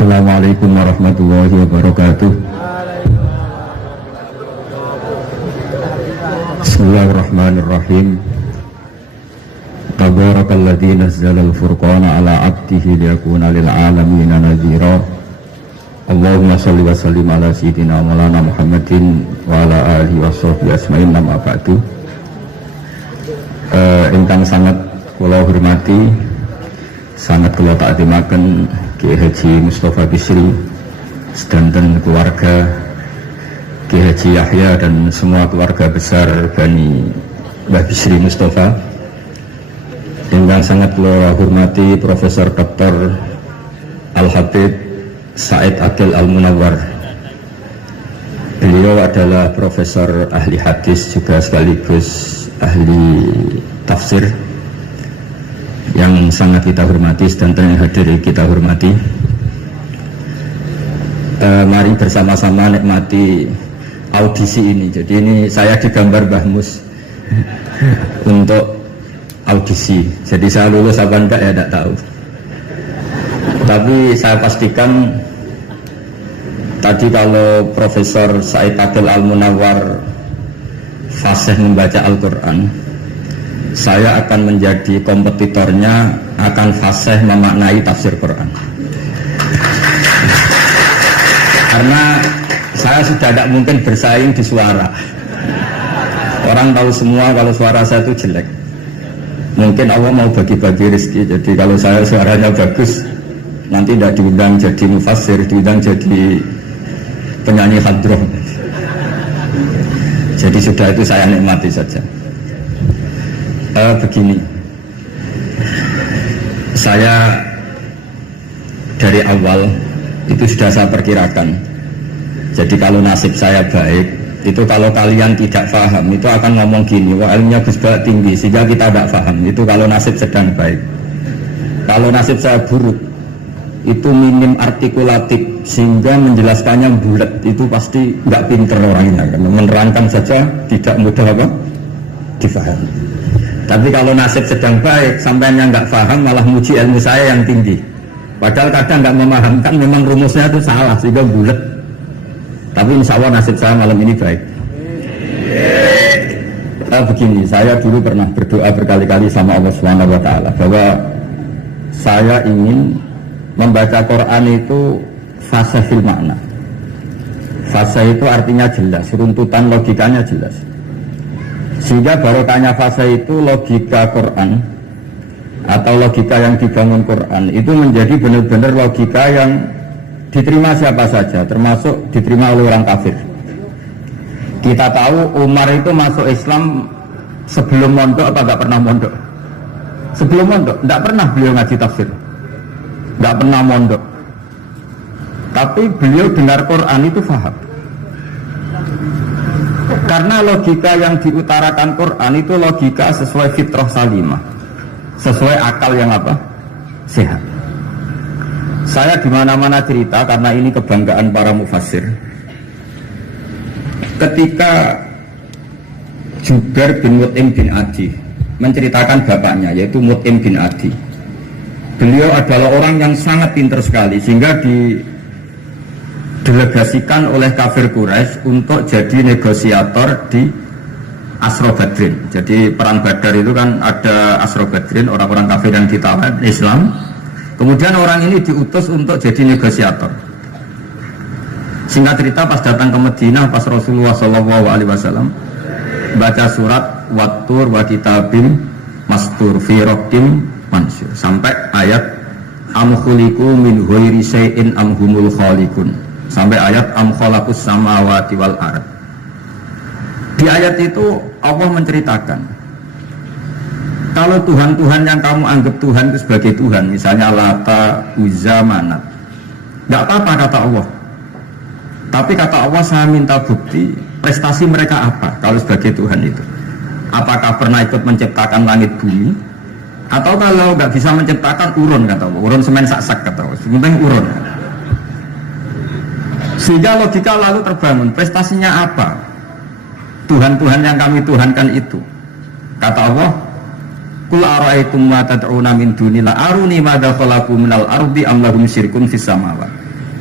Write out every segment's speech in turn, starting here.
Assalamualaikum warahmatullahi wabarakatuh. Bismillahirrahmanirrahim. Tabarakalladzi nazzalal furqana ala 'abdihi liyakuna lil 'alamin nadhira. Allahumma shalli wa sallim ala sayyidina Maulana Muhammadin wa ala alihi washabbihi ajmain. Amma ba'du. Ingkang sangat kula hormati, sangat kula taatimaken Kiai Haji Mustafa Bisri sedanten keluarga, Kiai Haji Yahya dan semua keluarga besar Bani Mbah Bisri Mustafa. Yang sangat kula hormati Profesor Dr. Al-Habib Said Aqil Al-Munawwar. Beliau adalah profesor ahli hadis juga sekaligus ahli tafsir yang sangat kita hormati dan yang hadir kita hormati. Mari bersama-sama nikmati audisi ini. Jadi ini saya digambar Mbah Mus untuk audisi. Jadi saya lulus apa enggak ya tidak tahu. Tapi saya pastikan tadi kalau Profesor Said Aqil Al-Munawwar fasih membaca Al-Quran, saya akan menjadi kompetitornya, akan fasih memaknai tafsir Quran. Karena saya sudah tidak mungkin bersaing di suara. Orang tahu semua kalau suara saya itu jelek. Mungkin Allah mau bagi-bagi rezeki. Jadi kalau saya suaranya bagus, nanti tidak diundang jadi mufassir, diundang jadi penyanyi hadroh. Jadi sudah itu saya nikmati saja. Begini, saya dari awal itu sudah saya perkirakan. Jadi kalau nasib saya baik, itu kalau kalian tidak paham itu akan ngomong gini, wah ilmunya Gus Bak tinggi sehingga kita tidak paham. Itu kalau nasib sedang baik. Kalau nasib saya buruk, itu minim artikulatif sehingga menjelaskannya bulat, itu pasti nggak pinter orangnya, karena menerangkan saja tidak mudah apa difahami. Tapi kalau nasib sedang baik, sampainya nggak paham malah muji ilmu saya yang tinggi, padahal kadang nggak memahamkan, memang rumusnya itu salah sehingga bulat. Tapi insya Allah nasib saya malam ini baik. Begini, saya dulu pernah berdoa berkali-kali sama Allah Subhanahu Wa Taala bahwa saya ingin membaca Quran itu fase fil makna. Fase itu artinya jelas, runtutan logikanya jelas. Sehingga barokahnya fase itu logika Quran atau logika yang dibangun Quran itu menjadi benar-benar logika yang diterima siapa saja, termasuk diterima oleh orang kafir. Kita tahu Umar itu masuk Islam sebelum mondok apa enggak pernah mondok? Sebelum mondok, enggak pernah beliau ngaji tafsir. Enggak pernah mondok. Tapi beliau dengar Quran itu faham. Karena logika yang diutarakan Quran itu logika sesuai fitrah salimah, sesuai akal yang apa? Sehat. Saya di mana-mana cerita karena ini kebanggaan para mufassir. Ketika Jubair bin Mut'im bin Adi menceritakan bapaknya yaitu Mut'im bin Adi, beliau adalah orang yang sangat pintar sekali sehingga didelegasikan oleh kafir Quraisy untuk jadi negosiator di Asra Badrin. Jadi perang Badar itu kan ada Asra Badrin, orang-orang kafir yang ditawan Islam. Kemudian orang ini diutus untuk jadi negosiator. Singkat cerita pas datang ke Madinah, pas Rasulullah SAW baca surat Wattur wa kitabim mastur fi raqim mansur sampai ayat am khuliqu min ghairi syai'in am humul khaliqun sampai ayat am khalaqus samawati wal ard. Di ayat itu Allah menceritakan kalau Tuhan-Tuhan yang kamu anggap Tuhan itu sebagai Tuhan, misalnya Lata, Uzza, Manat, nggak apa-apa kata Allah. Tapi kata Allah, saya minta bukti prestasi mereka apa kalau sebagai Tuhan itu. Apakah pernah ikut menciptakan langit bumi? Atau kalau nggak bisa menciptakan urun kata Allah, urun semen sak-sak kata Allah, sebenarnya urun. Sehingga logika lalu terbangun, prestasinya apa? Tuhan-Tuhan yang kami tuhankan itu. Kata Allah, Kul ara'aitum ma tad'una min dunillah aruni madza khalaqu minal ardi am lahum syirkun fis samawati.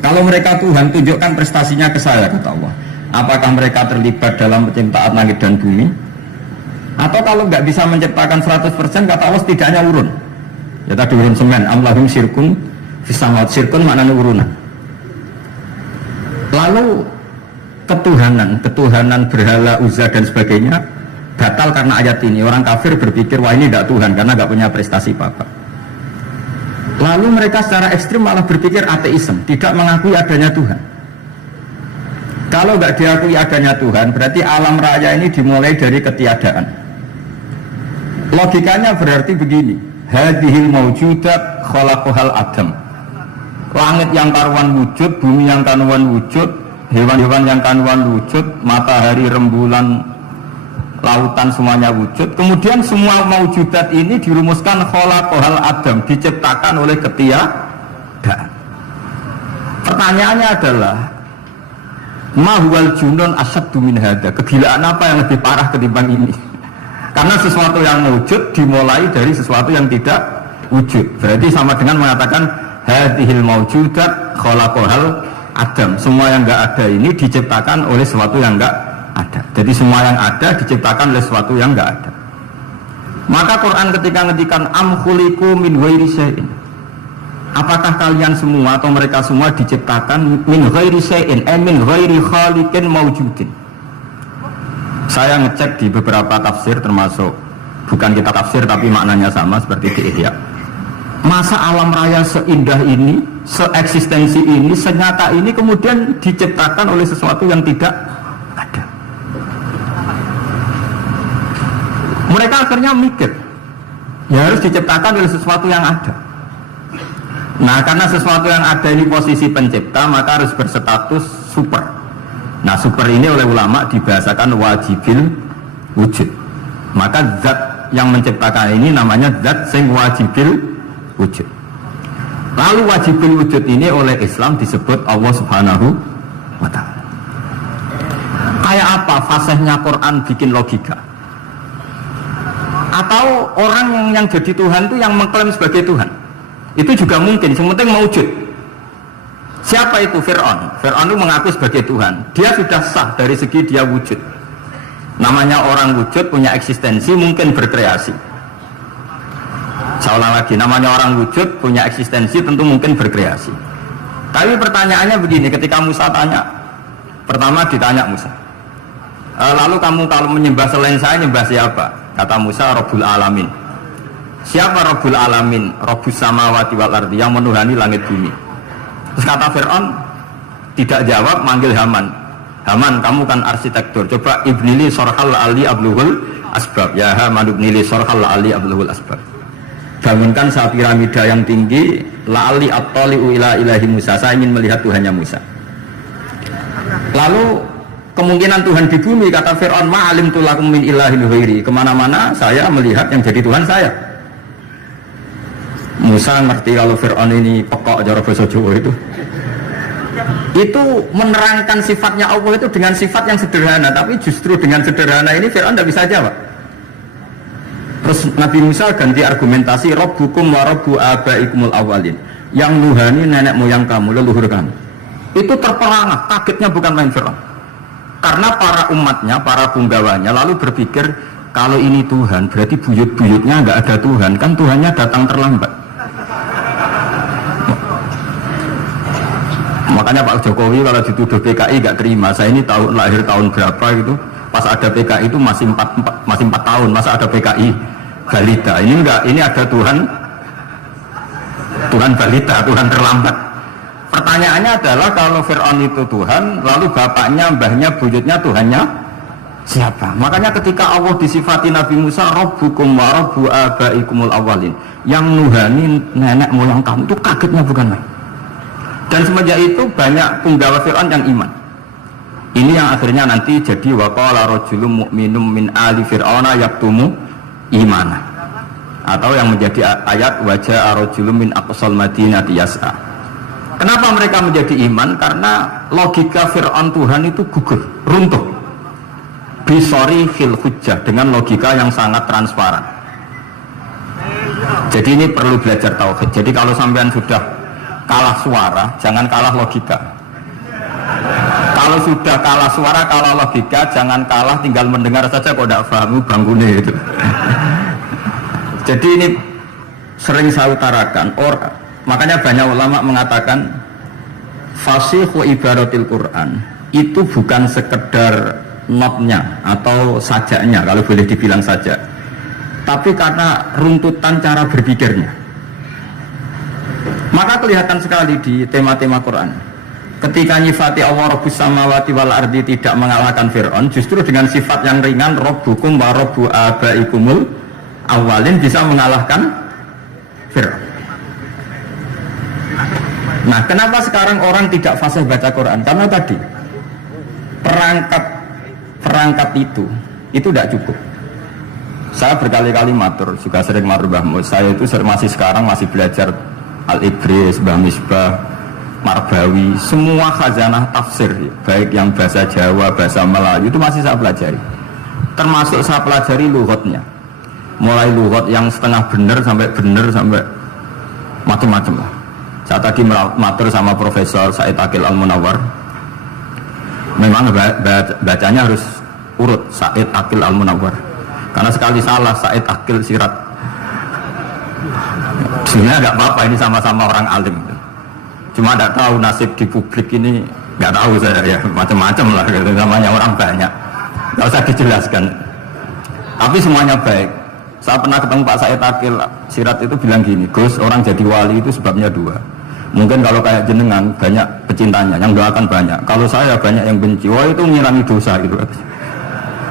Kalau mereka Tuhan, tunjukkan prestasinya ke saya, kata Allah. Apakah mereka terlibat dalam penciptaan langit dan bumi? Atau kalau nggak bisa menciptakan 100%, kata Allah setidaknya urun. Ya tadi urun semen, amlahum syirkun fisamawat, syirkun maknanya urunan. Lalu ketuhanan berhala, Uzza dan sebagainya batal karena ayat ini. Orang kafir berpikir, wah ini tidak Tuhan karena nggak punya prestasi apa-apa. Lalu mereka secara ekstrim malah berpikir ateisme, tidak mengakui adanya Tuhan. Kalau nggak diakui adanya Tuhan, berarti alam raya ini dimulai dari ketiadaan. Logikanya berarti begini, hadhil maujudat khalaqahal adam. Langit yang karuan wujud, bumi yang karuan wujud, hewan-hewan yang karuan wujud, matahari, rembulan, lautan semuanya wujud. Kemudian semua maujudat ini dirumuskan khalaqahal adam, diciptakan oleh ketiadaan. Pertanyaannya adalah mahwal junun asyaddu min hada, kegilaan apa yang lebih parah ketimbang ini? Karena sesuatu yang wujud dimulai dari sesuatu yang tidak wujud. Berarti sama dengan mengatakan hadhil maujudat khalaqahal adam. Semua yang enggak ada ini diciptakan oleh sesuatu yang enggak ada. Jadi semua yang ada diciptakan oleh sesuatu yang enggak ada. Maka Quran ketika ngendikan am khuliqu min ghairi syai'in, apakah kalian semua atau mereka semua diciptakan min ghairi syai'in, min ghairi khaliqin mawjudin? Saya ngecek di beberapa tafsir, termasuk bukan kitab tafsir tapi maknanya sama seperti di Ihya. Masa alam raya seindah ini, seeksistensi ini, senyata ini kemudian diciptakan oleh sesuatu yang tidak ada. Mereka akhirnya mikir, ya harus diciptakan oleh sesuatu yang ada. Nah, karena sesuatu yang ada ini posisi pencipta, maka harus berstatus super. Nah, super ini oleh ulama dibahasakan wajibil wujud. Maka zat yang menciptakan ini namanya zat sing wajibil wujud. Lalu wajibil wujud ini oleh Islam disebut Allah Subhanahu wa ta'ala. Kayak apa fasihnya Quran bikin logika? Atau orang yang jadi Tuhan itu yang mengklaim sebagai Tuhan? Itu juga mungkin, yang penting mewujud. Siapa itu? Fir'aun. Fir'aun itu mengaku sebagai Tuhan. Dia sudah sah dari segi dia wujud. Namanya orang wujud, punya eksistensi, mungkin berkreasi. Seolah lagi, namanya orang wujud, punya eksistensi, tentu mungkin berkreasi. Tapi pertanyaannya begini, ketika Musa tanya, pertama ditanya Musa, lalu kamu kalau menyembah selain saya, menyembah siapa? Kata Musa, Rabbul Alamin. Siapa Rabbul Alamin? Rabbus samawati wal ardi, yang menuhani langit bumi. Terus kata Fir'aun, tidak jawab, manggil Haman. Haman, kamu kan arsitektur, coba ibnili sorhal ali abluhul asbab. Ya Haman ibnili sorhal ali abluhul asbab. Bangunkan saat piramida yang tinggi, la'ali at-tali'u ila ilahi Musa, saya ingin melihat Tuhannya Musa. Lalu kemungkinan Tuhan di bumi, kata Fir'aun, ma'alim tulakum min ilahin ghairi, kemana-mana saya melihat yang jadi Tuhan saya. Musa ngerti kalau Fir'aun ini pokok cara bahasa Jawa itu menerangkan sifatnya Allah itu dengan sifat yang sederhana, tapi justru dengan sederhana ini Fir'aun tidak bisa jawab. Terus Nabi Musa ganti argumentasi, Rabbukum wa Rabbu abaikumul awalin, yang nuhani nenek moyang kamu, leluhur kamu. Itu terperangah, kagetnya bukan main Fir'aun. Karena para umatnya, para punggawanya lalu berpikir, kalau ini Tuhan berarti buyut-buyutnya nggak ada Tuhan, kan Tuhannya datang terlambat. Makanya Pak Jokowi kalau dituduh PKI nggak terima. Saya ini lahir tahun berapa gitu, pas ada PKI itu masih 4 tahun, masa ada PKI balita. Ini enggak, ini ada Tuhan balita, Tuhan terlambat. Pertanyaannya adalah kalau Fir'aun itu Tuhan, lalu bapaknya, mbahnya, buyutnya Tuhannya siapa? Makanya ketika Allah disifati Nabi Musa, Rabbukum wa Rabbu abaikumul awalin, yang nuhani nenek moyang kamu, itu kagetnya bukan main. Dan semenjak itu banyak punggawa Fir'aun yang iman. Ini yang akhirnya nanti jadi waqala rajulun mu'minum min ali fir'auna yaktumu imana, atau yang menjadi ayat wajah rajulun min aqsal madinati yas'a. Kenapa mereka menjadi iman? Karena logika Fir'aun Tuhan itu gugur, runtuh bisori fil hujjah, dengan logika yang sangat transparan. Jadi ini perlu belajar tauhid. Jadi kalau sampean sudah kalah suara, jangan kalah logika. Kalau sudah kalah suara, kalah logika, jangan kalah tinggal mendengar saja kok tidak paham bangkune itu. Jadi ini sering saya utarakan, makanya banyak ulama mengatakan fasihu ibaratil Quran itu bukan sekedar notnya atau sajaknya kalau boleh dibilang saja, tapi karena runtutan cara berpikirnya. Maka kelihatan sekali di tema-tema Quran ketika nyifati Allah Rabbus samawati wal ardi tidak mengalahkan Fir'aun, justru dengan sifat yang ringan Rabbukum wa Rabbu abaikumul awalin bisa mengalahkan Fir'aun. Nah, kenapa sekarang orang tidak fasih baca Quran? Karena tadi perangkat itu tidak cukup. Saya berkali-kali matur, juga sering matur Mbah Mus. Saya itu masih belajar Al-Ibris, Mbah Misbah, Marbawi, semua khazanah tafsir, baik yang bahasa Jawa, bahasa Melayu itu masih saya pelajari. Termasuk saya pelajari lughatnya. Mulai lughat yang setengah benar sampai macam-macam lah. Saya tadi matur sama Profesor Said Aqil Al-Munawwar. Memang bacanya harus urut Said Aqil Al-Munawwar. Karena sekali salah Said Aqil Sirat. Sebenarnya nggak apa-apa, ini sama-sama orang alim. Cuma tidak tahu nasib di publik ini, nggak tahu saya ya, macam-macam lah gitu. Namanya orang banyak, nggak usah dijelaskan. Tapi semuanya baik. Saya pernah ketemu Pak Said Aqil Sirat itu bilang gini, Gus, orang jadi wali itu sebabnya dua. Mungkin kalau kayak jenengan banyak pecintanya, yang doakan banyak. Kalau saya banyak yang benci, wah itu ngirangi dosa gitu.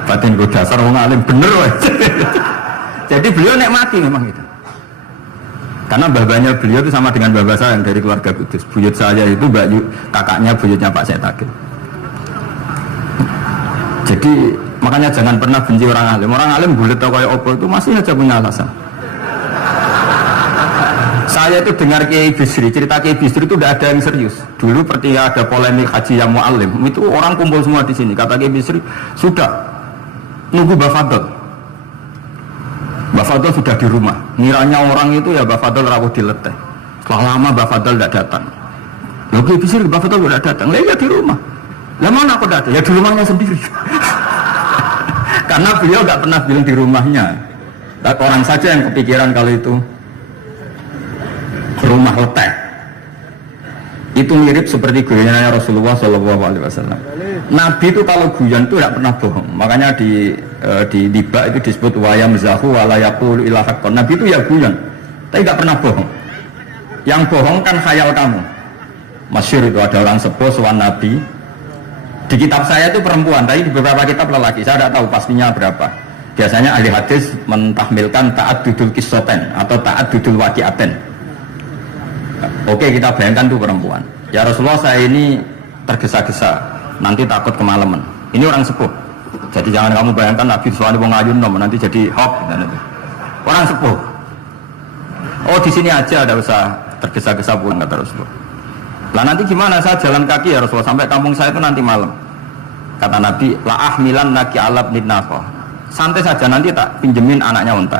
Batin gue dasar orang alim bener wah. Jadi beliau nikmati memang itu. Karena babanya beliau itu sama dengan baba saya yang dari keluarga Kudus. Buyut saya itu kakaknya buyutnya Pak Said Aqil. Jadi makanya jangan pernah benci orang alim. Orang alim bulet atau kayak opo itu masih aja punya alasan. Saya itu dengar Kiai Bisri, cerita Kiai Bisri itu tidak ada yang serius. Dulu ketika ada polemik haji yang mu'alim, itu orang kumpul semua di sini. Kata Kiai Bisri, sudah nunggu Mbah Fadl. Mbah Fadl sudah di rumah. Ngiranya orang itu ya Mbah Fadl rawuh dileteh. Setelah lama Mbah Fadl tidak datang. Loh Kiai Bisri, Mbah Fadl tidak datang. Lah ya di rumah. Lah mana aku datang? Ya di rumahnya sendiri. Karena beliau nggak pernah bilang di rumahnya. Orang saja yang kepikiran kalau itu rumah leteh. Itu mirip seperti guyonannya Rasulullah SAW. Nabi itu kalau guyon itu tidak pernah bohong. Makanya di Liba itu disebut wayam zahu walayakul ilahakon. Nabi itu ya guyon, tapi tidak pernah bohong. Yang bohong kan khayal kamu. Masyhur itu ada orang sepuh sowan Nabi. Di kitab saya itu perempuan, tapi di beberapa kitab lelaki. Saya tidak tahu pastinya berapa. Biasanya ahli hadis mentahmilkan taat dudul kisoten atau taat dudul wakiaten. Oke, kita bayangkan itu perempuan. Ya Rasulullah, saya ini tergesa-gesa, nanti takut kemalaman. Ini orang sepuh. Jadi jangan kamu bayangkan Nabi Suwani wong ayun nanti jadi hop. Orang sepuh. Oh di sini aja, ada usah tergesa-gesa pulang, kata Rasulullah. Lah nanti gimana, saya jalan kaki ya Rasulullah sampai kampung saya itu nanti malam. Kata Nabi, la ahmilan naki alab nidnaqah. Santai saja, nanti tak pinjemin anaknya unta.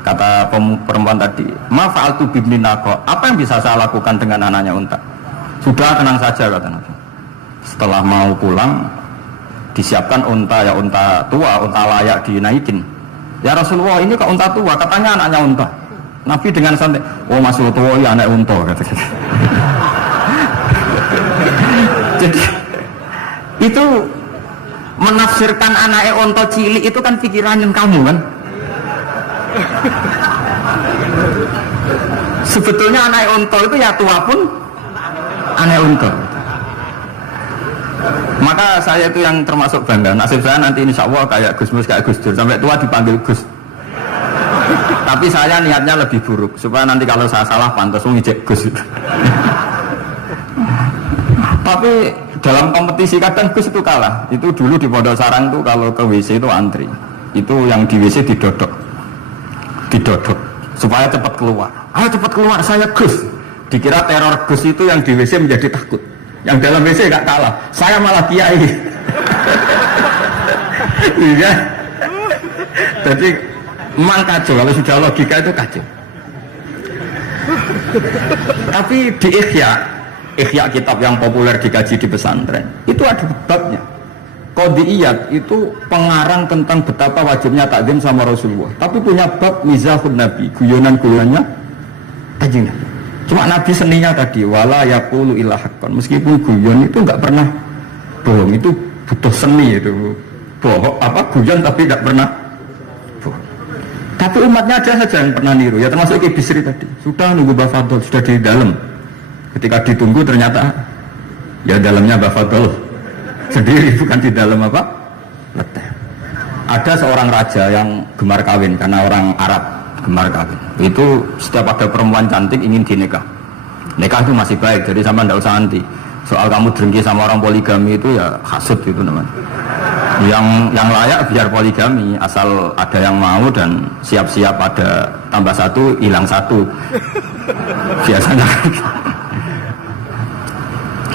Kata perempuan tadi, ma fa'altu bibninaqah. Apa yang bisa saya lakukan dengan anaknya unta? Sudah, tenang saja, kata Nabi. Setelah mau pulang, disiapkan unta, ya unta tua, unta layak dinaikin. Ya Rasulullah, ini kok unta tua? Katanya anaknya unta. Nabi dengan santai, oh masih tua ya anak unta, katanya. Jadi itu menafsirkan anaknya unta cilik itu kan pikiran yang kamu kan. Sebetulnya anak unta itu ya tua pun anak unta. Maka saya itu yang termasuk bangga. Nasib saya nanti insya Allah kayak Gus Mus, kayak Gus Dur, sampai tua dipanggil Gus. Tapi saya niatnya lebih buruk supaya nanti kalau saya salah pantas ngijek Gus. Tapi dalam kompetisi kadang Gus itu kalah. Itu dulu di Pondok Sarang tuh kalau ke WC itu antri. Itu yang di WC didodok supaya cepat keluar. Ayo cepat keluar, saya Gus. Dikira teror Gus itu yang di WC menjadi takut. Yang dalam WC gak kalah, saya malah kiai. Iya. Jadi memang kacau, kalau sudah logika itu kacau. Tapi di Ihya kitab yang populer dikaji di pesantren, itu ada babnya. Qadiyat itu pengarang tentang betapa wajibnya takzim sama Rasulullah. Tapi punya bab mizahun Nabi, guyonan-guyonannya Kanjeng Nabi. Cuma Nabi seninya tadi wala yaqulu illa haqqan. Meskipun guyon itu enggak pernah bohong, itu butuh seni itu. Bohong apa guyon tapi enggak pernah bohong. Tapi umatnya ada saja yang pernah niru, ya termasuk Ki Bisri tadi. Sudah nunggu Mbah Fadl, sudah di dalam. Ketika ditunggu ternyata ya dalamnya Mbah Fadl sendiri, bukan di dalam apa? Leteh. Ada seorang raja yang gemar kawin karena orang Arab gemar kawin. Itu setiap ada perempuan cantik ingin dinikah. Nikah itu masih baik, jadi sama tidak usah anti. Soal kamu dengki sama orang poligami itu ya hasut itu namanya. Yang layak biar poligami, asal ada yang mau dan siap-siap ada tambah satu hilang satu. Biasanya.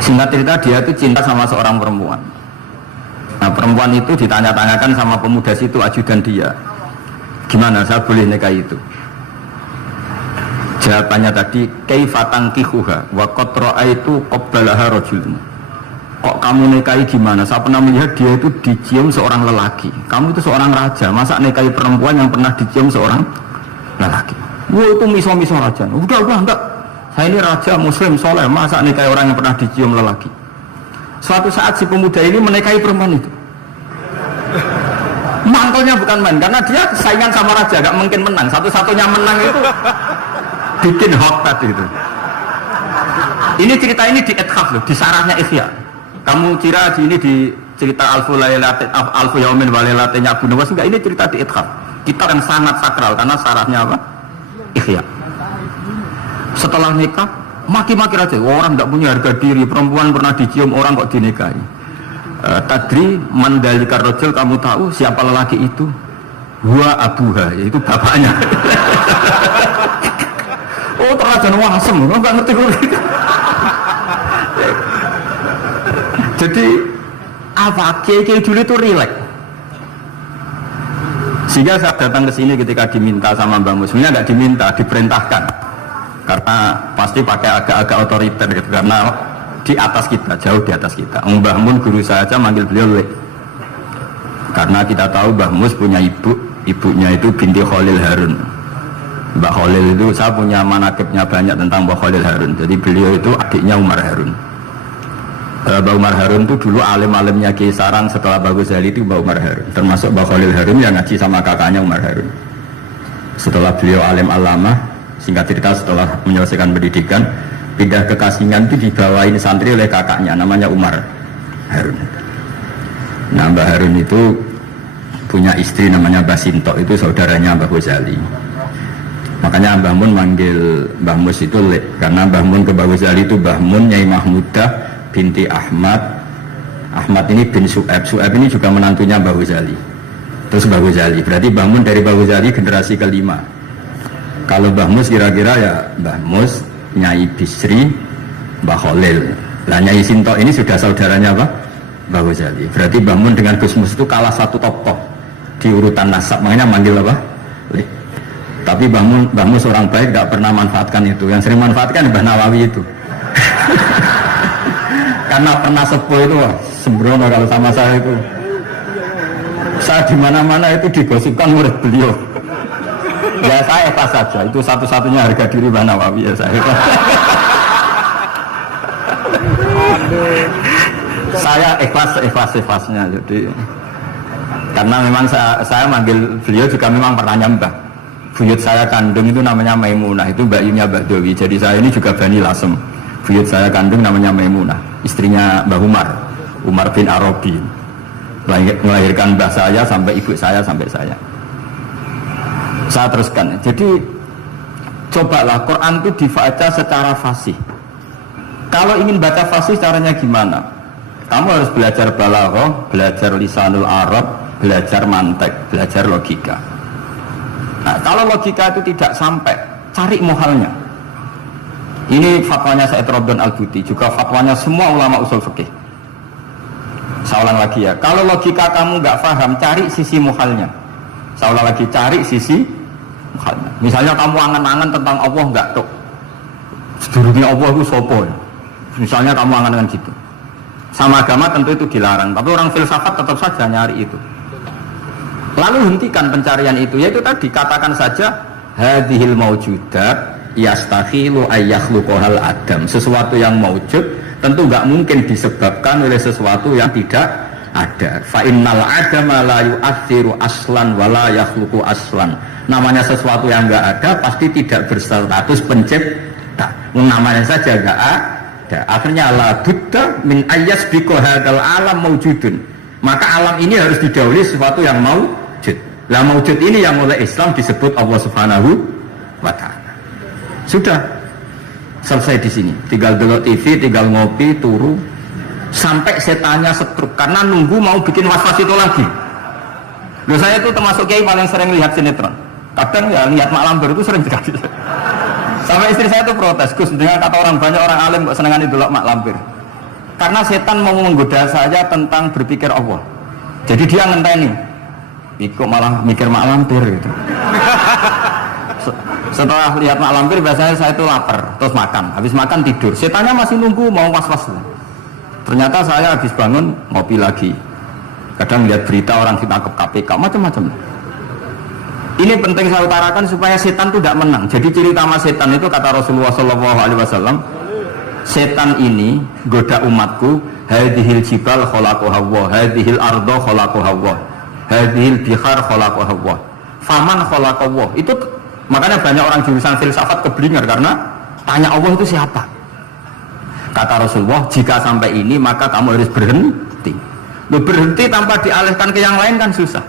Singkat cerita dia itu cinta sama seorang perempuan. Nah perempuan itu ditanya-tanyakan sama pemuda situ ajudan dia, gimana saya boleh nikah itu? Jawabannya tadi kaifatan kihuha wa qad ra'aitu qabbalaha rajulun. Kok kamu nikahi gimana? Saya pernah melihat dia itu dicium seorang lelaki. Kamu itu seorang raja, masa nikahi perempuan yang pernah dicium seorang lelaki? Wah itu miso-miso raja. Udah enggak. Saya ini raja muslim soleh, masa nikahi orang yang pernah dicium lelaki? Suatu saat si pemuda ini menikahi perempuan itu. Mantelnya bukan main, karena dia saingan sama raja, gak mungkin menang. Satu-satunya menang itu bikin hot tadi itu. Ini cerita ini di Ithaf loh, di sarahnya Ihya. Kamu kira ini di cerita Alfu Yaumin Walailatin Abu Nawas, enggak, ini cerita di Ithaf. Kitab yang sangat sakral karena sarahnya apa? Ihya. Setelah nikah maki-maki raja, orang tidak punya harga diri, perempuan pernah dicium orang kok dinikahi. Tadri mandalika rojul, kamu tahu siapa lelaki itu? Huwa abuha, yaitu bapaknya. Oh terlajan wasem, nggak ngerti. Jadi apa kiai dulu itu rileks. Sehingga saya datang ke sini ketika diminta sama Mbak Mus, sebenarnya nggak diminta, diperintahkan. Karena pasti pakai agak-agak otoriter gitu, karena di atas kita, jauh di atas kita. Mbah Mun guru saya aja manggil beliau Lek. Karena kita tahu Mbah Mus punya ibunya itu binti Khalil Harun. Mbah Khalil itu, saya punya manakibnya banyak tentang Mbah Khalil Harun. Jadi beliau itu adiknya Umar Harun. Mbah Umar Harun itu dulu alim-alimnya Kiai Sarang, setelah Mbah Ghazali itu Mbah Umar Harun. Termasuk Mbah Khalil Harun yang ngaji sama kakaknya Umar Harun. Setelah beliau alim alama, singkat cerita setelah menyelesaikan pendidikan, pindah ke Kasingan itu dibawain santri oleh kakaknya, namanya Umar Harun. Nah Mbah Harun itu punya istri namanya Mbah Sinto, itu saudaranya Mbah Ghazali. Makanya Mbah Mun manggil Mbah Mus itu Lek, karena Mbah Mun ke Mbah Ghazali itu Mbah Mun Nyai Mahmudah binti Ahmad. Ahmad ini bin Su'eb. Su'eb ini juga menantunya Mbah Ghazali. Terus Mbah Ghazali, berarti Mbah Mun dari Mbah Ghazali generasi kelima. Kalau Mbah Mus kira-kira ya Mbah Mus, Nyai Bisri, Mbah Khalil. Nah Nyai Sinto ini sudah saudaranya apa? Mbah Ghazali. Berarti Mbah Mun dengan Gus Mus itu kalah satu tokoh di urutan nasab, makanya manggil apa? Lih. Tapi Mbah Mus orang baik, tidak pernah manfaatkan itu. Yang sering manfaatkan Mbah Nawawi itu. Karena pernah sepuh itu, wah, sembrono kalau sama saya itu. Saya di mana-mana itu digosipkan murid beliau. Ya saya pas saja, itu satu-satunya harga diri Mbah Nawawi ya saya. Saya ikhlasnya, jadi karena memang saya manggil beliau juga memang pernah nyembah. Buyut saya kandung itu namanya Maimunah, itu mbaknya Mbak Dewi. Jadi saya ini juga Bani Lasem. Buyut saya kandung namanya Maimunah, istrinya Mbah Umar bin Arabi. Melahirkan mbah saya sampai ibu saya sampai saya. Saya teruskan. Jadi cobalah Quran itu dibaca secara fasih. Kalau ingin baca fasih caranya gimana? Kamu harus belajar balaghah, belajar lisanul Arab, belajar mantek, belajar logika. Nah, kalau logika itu tidak sampai, cari muhalnya. Ini fatwanya Said Robdon Al-Buti, juga fatwanya semua ulama usul fikih. Saya ulang lagi ya, kalau logika kamu nggak paham, cari sisi muhalnya. Saya ulang lagi, cari sisi muhalnya. Misalnya kamu angan-angan tentang Allah nggak tuh. Sedurunge Allah itu sopo ya. Misalnya kamu angan-angan gitu. Sama agama tentu itu dilarang, tapi orang filsafat tetap saja nyari itu. Lalu hentikan pencarian itu, yaitu tadi katakan saja hadhil maujudat yastakhilu ayyakhluqahal adam. Sesuatu yang maujud tentu nggak mungkin disebabkan oleh sesuatu yang tidak ada. Fa innal adama la yu'athiru aslan wa la yakhluqu aslan. Namanya sesuatu yang nggak ada pasti tidak berstatus pencipta. Namanya saja nggak ada. Akhirnya la budda min ayyasbiqu hadzal alam maujudun. Maka alam ini harus didahului sesuatu yang maujud. Lah maujud ini yang oleh Islam disebut Allah Subhanahu wa taala. Sudah selesai di sini. Tinggal delok TV, tinggal ngopi, turu sampai setannya setruk karena nunggu mau bikin was-was itu lagi. Loh, saya itu termasuk kiai paling sering lihat sinetron. Kadang ya lihat Mak Lampir itu sering sekali. Sampai istri saya itu protes, Gus, dengan kata orang banyak orang alim kok senengan itu Mak Lampir. Karena setan mau menggoda saya tentang berpikir Allah. Jadi dia ngenteni. Kok malah mikir Mak Lampir gitu. Setelah lihat Mak Lampir biasanya saya itu lapar, terus makan. Habis makan tidur. Setannya masih nunggu mau was-was. Ternyata saya habis bangun ngopi lagi. Kadang lihat berita orang ditangkap KPK macam-macam. Ini penting saya utarakan supaya setan itu tidak menang. Jadi ciri utama setan itu kata Rasulullah SAW, setan ini goda umatku, hadhil jibal khalaqaha Allah, hadhil ardo khalaqaha Allah, hadhil bihar khalaqaha Allah, faman khalaqaha Allah. Itu makanya banyak orang jurusan filsafat keblinger karena tanya Allah itu siapa. Kata Rasulullah, jika sampai ini maka kamu harus berhenti. Lu berhenti tanpa dialihkan ke yang lain kan susah.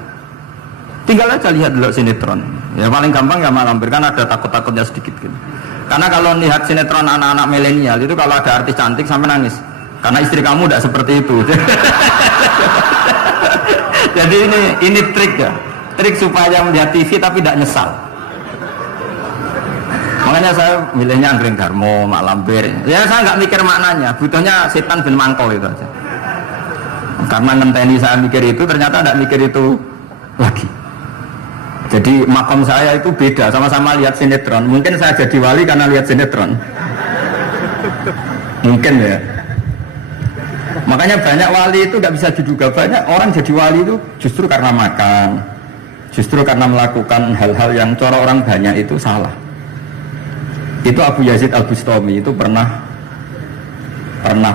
Tinggal aja lihat dulu sinetron. Ya paling gampang ya Mak Lampir, kan ada takut-takutnya sedikit gitu. Karena kalau lihat sinetron anak-anak milenial itu kalau ada artis cantik sampai nangis. Karena istri kamu tidak seperti itu. Jadi ini trik ya. Trik supaya melihat TV tapi tidak nyesal. Makanya saya milihnya Anggreng Darmo, Mak Lampir. Ya saya nggak mikir maknanya, butuhnya setan bin mangkol itu aja. Karena ngenteni saya mikir itu, ternyata tidak mikir itu lagi. Jadi makom saya itu beda, sama-sama lihat sinetron. Mungkin saya jadi wali karena lihat sinetron. Mungkin ya. Makanya banyak wali itu nggak bisa diduga. Banyak orang jadi wali itu justru karena makan, justru karena melakukan hal-hal yang cara orang banyak itu salah. Itu Abu Yazid Al-Bustami itu pernah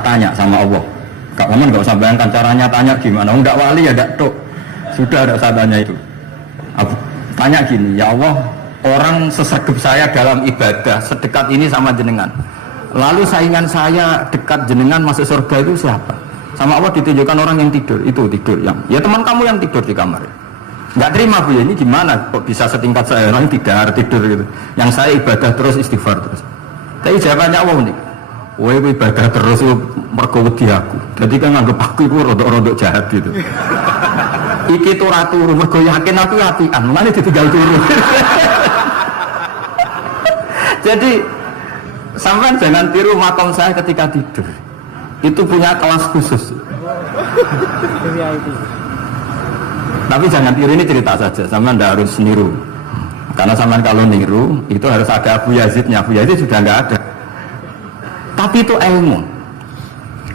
tanya sama Allah. Kamu nggak usah bayangkan caranya tanya gimana. Enggak wali ya enggak tok. Sudah ada usah tanya itu. Tanya gini, ya Allah, orang sesregep saya dalam ibadah sedekat ini sama jenengan. Lalu saingan saya dekat jenengan masuk surga itu siapa? Sama Allah ditunjukkan orang yang tidur. Itu tidur yang ya teman kamu yang tidur di kamar. Nggak terima Bu ya, ini gimana kok bisa setingkat saya orang tidak tidur gitu. Yang saya ibadah terus istighfar terus. Tapi jawabannya Allah nih. Woe ibadah terus mergo wedi aku. Jadi kan nganggep aku itu rodok-rodok jahat gitu. Iki tuh ratu mergo yakin aku apian, mane ditinggal turu. Jadi sampean jangan tiru makom saya ketika tidur. Itu punya kelas khusus. Tapi jangan tiru, ini cerita saja, sampean tidak harus niru. Karena sampean kalau niru itu harus ada Abu Yazidnya. Abu Yazid sudah nggak ada. Tapi itu ilmu.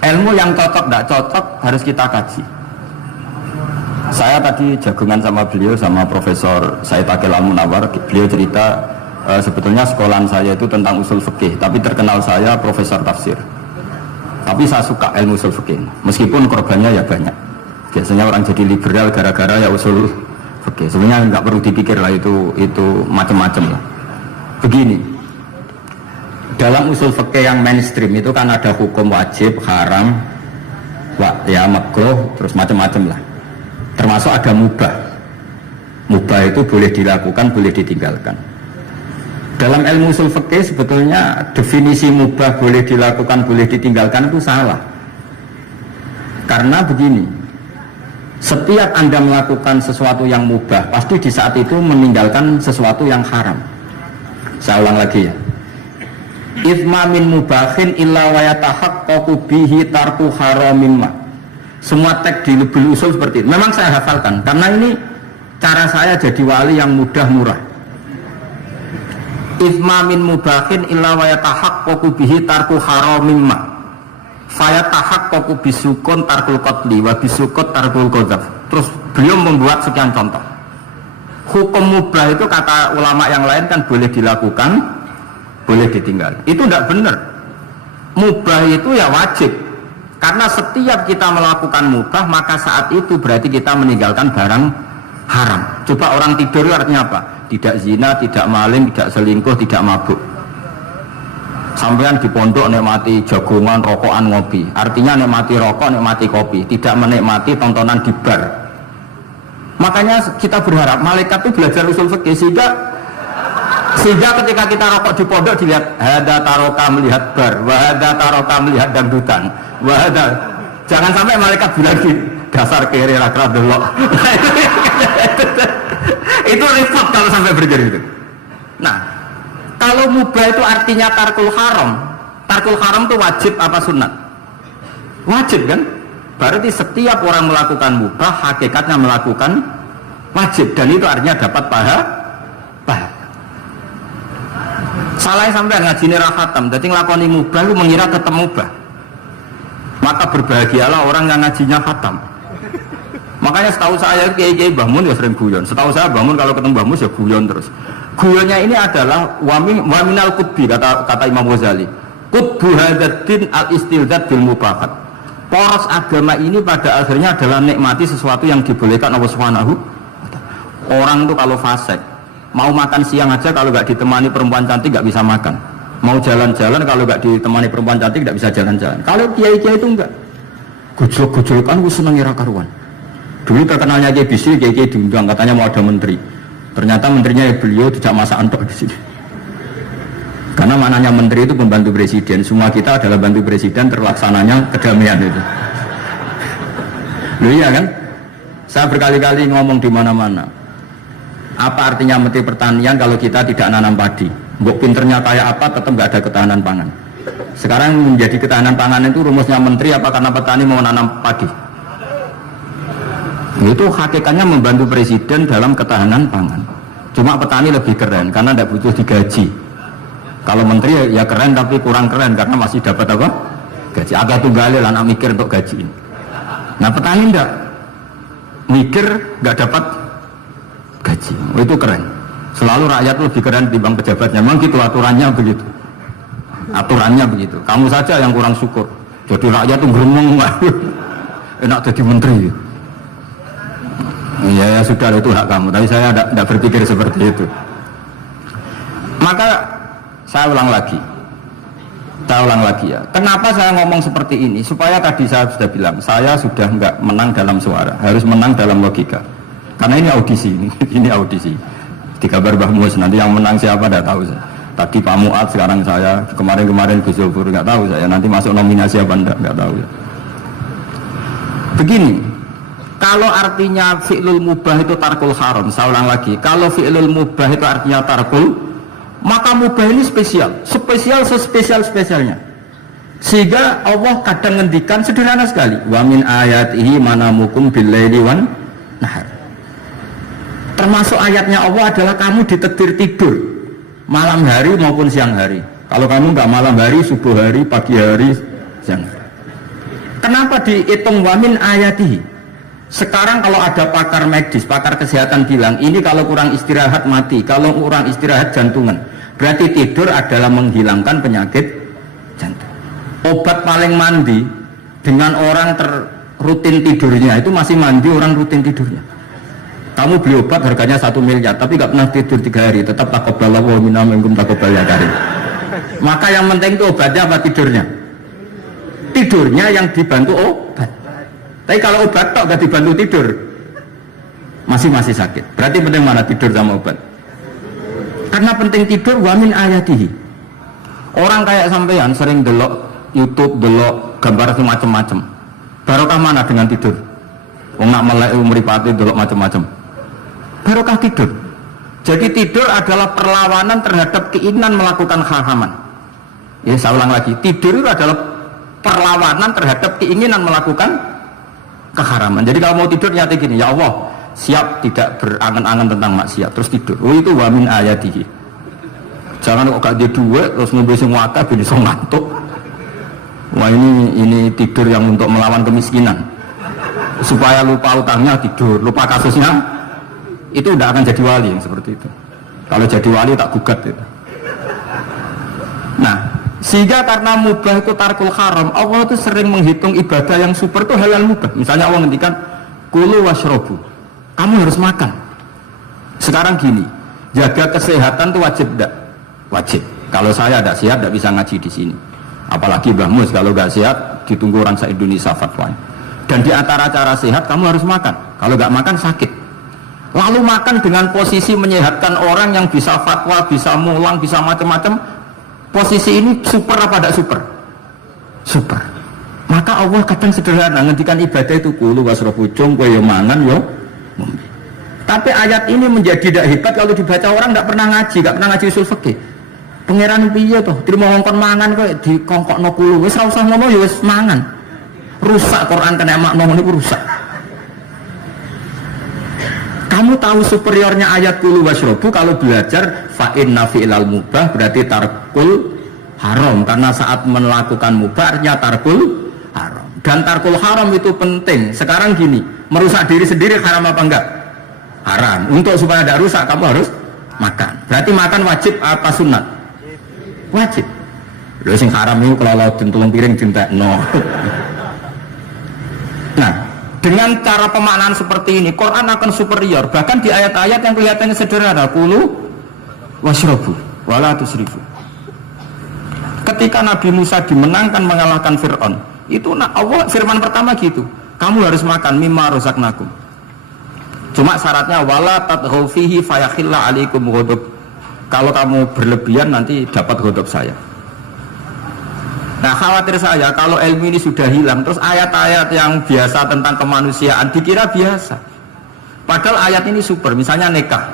Ilmu yang cocok tidak cocok harus kita kaji. Saya tadi jagungan sama beliau, sama Profesor Said Akil Al-Munawar. Beliau cerita sebetulnya sekolahan saya itu tentang usul fikih, tapi terkenal saya Profesor Tafsir. Tapi saya suka ilmu usul fikih, meskipun korbannya ya banyak. Biasanya orang jadi liberal gara-gara ya usul fikih. Sebenarnya nggak perlu dipikir lah, itu macam-macam lah. Begini, dalam usul fikih yang mainstream itu kan ada hukum wajib, haram, ya makruh, terus macam-macam lah. Termasuk ada mubah. Mubah itu boleh dilakukan, boleh ditinggalkan. Dalam ilmu usul fikih sebetulnya definisi mubah boleh dilakukan, boleh ditinggalkan itu salah. Karena begini, setiap Anda melakukan sesuatu yang mubah, pasti di saat itu meninggalkan sesuatu yang haram. Saya ulang lagi ya. Ithma min mubahin illa wa yatahaqqaqu bihi tarku haramin ma. Semua teks di lebih usul seperti itu. Memang saya hafalkan karena ini cara saya jadi wali yang mudah murah. Isma min mubahin illa wa yatahaqqaqu bihi tarku haramin ma. Fa yatahaqqaqu bisukun tarkul qatli wa bisukut tarkul qadzaf. Terus beliau membuat sekian contoh. Hukum mubah itu kata ulama yang lain kan boleh dilakukan, boleh ditinggal. Itu tidak benar. Mubah itu ya wajib. Karena setiap kita melakukan mubah maka saat itu berarti kita meninggalkan barang haram. Coba orang tidur artinya apa? Tidak zina, tidak maling, tidak selingkuh, tidak mabuk. Sampean di pondok nikmati jagongan, rokokan, ngopi. Artinya nikmati rokok, nikmati kopi, tidak menikmati tontonan di bar. Makanya kita berharap malaikat itu belajar usul fikih sehingga ketika kita rokok di pondok dilihat hada taroka melihat bar, wahada taroka melihat dangdutan, wahada. Jangan sampai malaikat bilang dasar kere rakra delok. Itu repot kalau sampai berjari itu. Nah, kalau mubah itu artinya tarkul haram. Tarkul haram itu wajib apa sunat? Wajib kan? Berarti setiap orang melakukan mubah hakikatnya melakukan wajib dan itu artinya dapat pahala. Salah sampai ngaji ra khatam, dadi nglakoni mubah lu mengira ketemu mubah. Maka berbahagialah orang yang ngajinya khatam. Makanya setahu saya kiai-kiai Mbah Mun ya sering guyon. Setahu saya Mbah Mun kalau ketemu Mbah Mun ya guyon terus. Guyonnya ini adalah waminal qutbi kata Imam Ghazali. Qutbu hadzal al-istilzat bil mubahat. Poros agama ini pada akhirnya adalah nikmati sesuatu yang dibolehkan Allah Subhanahu. Orang itu kalau fasik, mau makan siang aja kalau nggak ditemani perempuan cantik nggak bisa makan. Mau jalan-jalan kalau nggak ditemani perempuan cantik nggak bisa jalan-jalan. Kalau kiai-kiai itu enggak. Gojlok-gojlokan gue seneng ira karuan. Dulu terkenalnya Kiai Bisri, Kiai diundang katanya mau ada menteri. Ternyata menterinya ya beliau tidak masak antok di sini. Karena mananya menteri itu pembantu presiden. Semua kita adalah bantu presiden terlaksananya kedamaian itu. Loh iya kan? Saya berkali-kali ngomong di mana-mana. Apa artinya menteri pertanian kalau kita tidak nanam padi? Mbok pinternya kayak apa tetap nggak ada ketahanan pangan. Sekarang menjadi ketahanan pangan itu rumusnya menteri apa karena petani mau nanam padi? Itu hakikatnya membantu presiden dalam ketahanan pangan. Cuma petani lebih keren karena tidak butuh digaji. Kalau menteri ya keren tapi kurang keren karena masih dapat apa? Gaji. Agak tunggalin lah nak mikir untuk gaji. Nah petani enggak mikir, nggak dapat gaji. Itu keren. Selalu rakyat lebih keren dibanding pejabatnya. Memang gitu aturannya begitu. Aturannya begitu. Kamu saja yang kurang syukur. Jadi rakyat tuh geremeng, enak jadi menteri. Ya sudah itu hak kamu, tapi saya tidak berpikir seperti itu. Maka saya ulang lagi ya. Kenapa saya ngomong seperti ini? Supaya tadi saya sudah bilang, saya sudah nggak menang dalam suara, harus menang dalam logika. Karena ini audisi, ini audisi. Di kabar Mbah Mus, nanti yang menang siapa tidak tahu saya. Tadi Pak Muat, sekarang saya, kemarin Gus Zofur nggak tahu saya. Nanti masuk nominasi apa nggak tahu ya. Begini. Kalau artinya fi'lul mubah itu tarkul haram, saya ulang lagi. Kalau fi'lul mubah itu artinya tarkul, maka mubah ini spesialnya. Sehingga Allah kadang ngendikan sederhana sekali. Wa min ayatihi manamukum bil-laili wan nahar. Termasuk ayatnya Allah adalah kamu ditakdir tidur malam hari maupun siang hari. Kalau kamu nggak malam hari, subuh hari, pagi hari, siang hari. Kenapa dihitung wa min ayatihi? Sekarang kalau ada pakar medis, pakar kesehatan bilang ini kalau kurang istirahat mati, kalau kurang istirahat jantungan. Berarti tidur adalah menghilangkan penyakit jantung. Obat paling mandi dengan orang rutin tidurnya itu masih mandi orang rutin tidurnya. Kamu beli obat harganya 1 miliar tapi nggak pernah tidur 3 hari, tetap taqabbalallahu minna minkum taqabbal ya karim. Maka yang penting itu obatnya apa tidurnya? Tidurnya yang dibantu obat. Tapi kalau obat tok gak dibantu tidur masih sakit. Berarti penting mana tidur sama obat? Karena penting tidur wa min ayatihi. Orang kayak sampean sering delok YouTube, delok gambar macam-macam. Barokah mana dengan tidur? Wong nak melek mripate delok macam-macam. Barokah tidur. Jadi tidur adalah perlawanan terhadap keinginan melakukan haraman. Ya saya ulang lagi, tidur itu adalah perlawanan terhadap keinginan melakukan keharaman. Jadi kalau mau tidur nyata gini, ya Allah siap tidak berangan-angan tentang maksiat terus tidur. Oh itu wa min ayatihi. Jangan kok gak ada duit terus ngombe sing akeh ben iso ngantuk. Wah ini tidur yang untuk melawan kemiskinan. Supaya lupa utangnya tidur, lupa kasusnya, itu tidak akan jadi wali yang seperti itu. Kalau jadi wali tak gugat itu. Nah, sehingga karena mubah itu tarkul haram, Allah itu sering menghitung ibadah yang super itu halal mubah. Misalnya Allah ngendikan kulu washrobu, kamu harus makan. Sekarang gini, jaga kesehatan itu wajib tidak? Wajib. Kalau saya tidak sehat tidak bisa ngaji di sini. Apalagi Mbah Mus kalau nggak sehat ditunggu orang se-Indonesia fatwa. Dan di antara cara sehat kamu harus makan. Kalau nggak makan sakit. Lalu makan dengan posisi menyehatkan orang yang bisa fatwa, bisa mulang, bisa macam-macam. Posisi ini super apa tidak super? Super. Maka Allah kadang sederhana ngendikan ibadah itu kulu wasrofu cung kowe yo mangan yo. Tapi ayat ini menjadi tidak hebat kalau dibaca orang tidak pernah ngaji usul fikih. Pangeran piye toh? Terima ngongkon mangan kowe dikongkokno kulu wis ora usah ngomong ya wis mangan. Rusak Quran kena makna niku rusak. Kamu tahu superiornya ayat kulu wasrobu kalau belajar fa inna fi'lal mubah berarti tarkul haram karena saat melakukan mubahnya tarkul haram. Dan tarkul haram itu penting. Sekarang gini, merusak diri sendiri haram apa enggak? Haram. Untuk supaya tidak rusak kamu harus makan. Berarti makan wajib apa sunat? Wajib. Lho sing haram itu kalau tulung piring cintekno. Nah, dengan cara pemaknaan seperti ini Quran akan superior. Bahkan di ayat-ayat yang kelihatannya sederhana, kulu washrobu wala tusrifu. Ketika Nabi Musa dimenangkan mengalahkan Fir'aun, itu Allah firman pertama gitu, kamu harus makan mimma razaqnakum. Cuma syaratnya wala tadghaw fihi fayakhilla alaikum ghadab. Kalau kamu berlebihan nanti dapat ghadab saya. Nah khawatir saya kalau ilmu ini sudah hilang terus ayat-ayat yang biasa tentang kemanusiaan dikira biasa. Padahal ayat ini super. Misalnya nikah.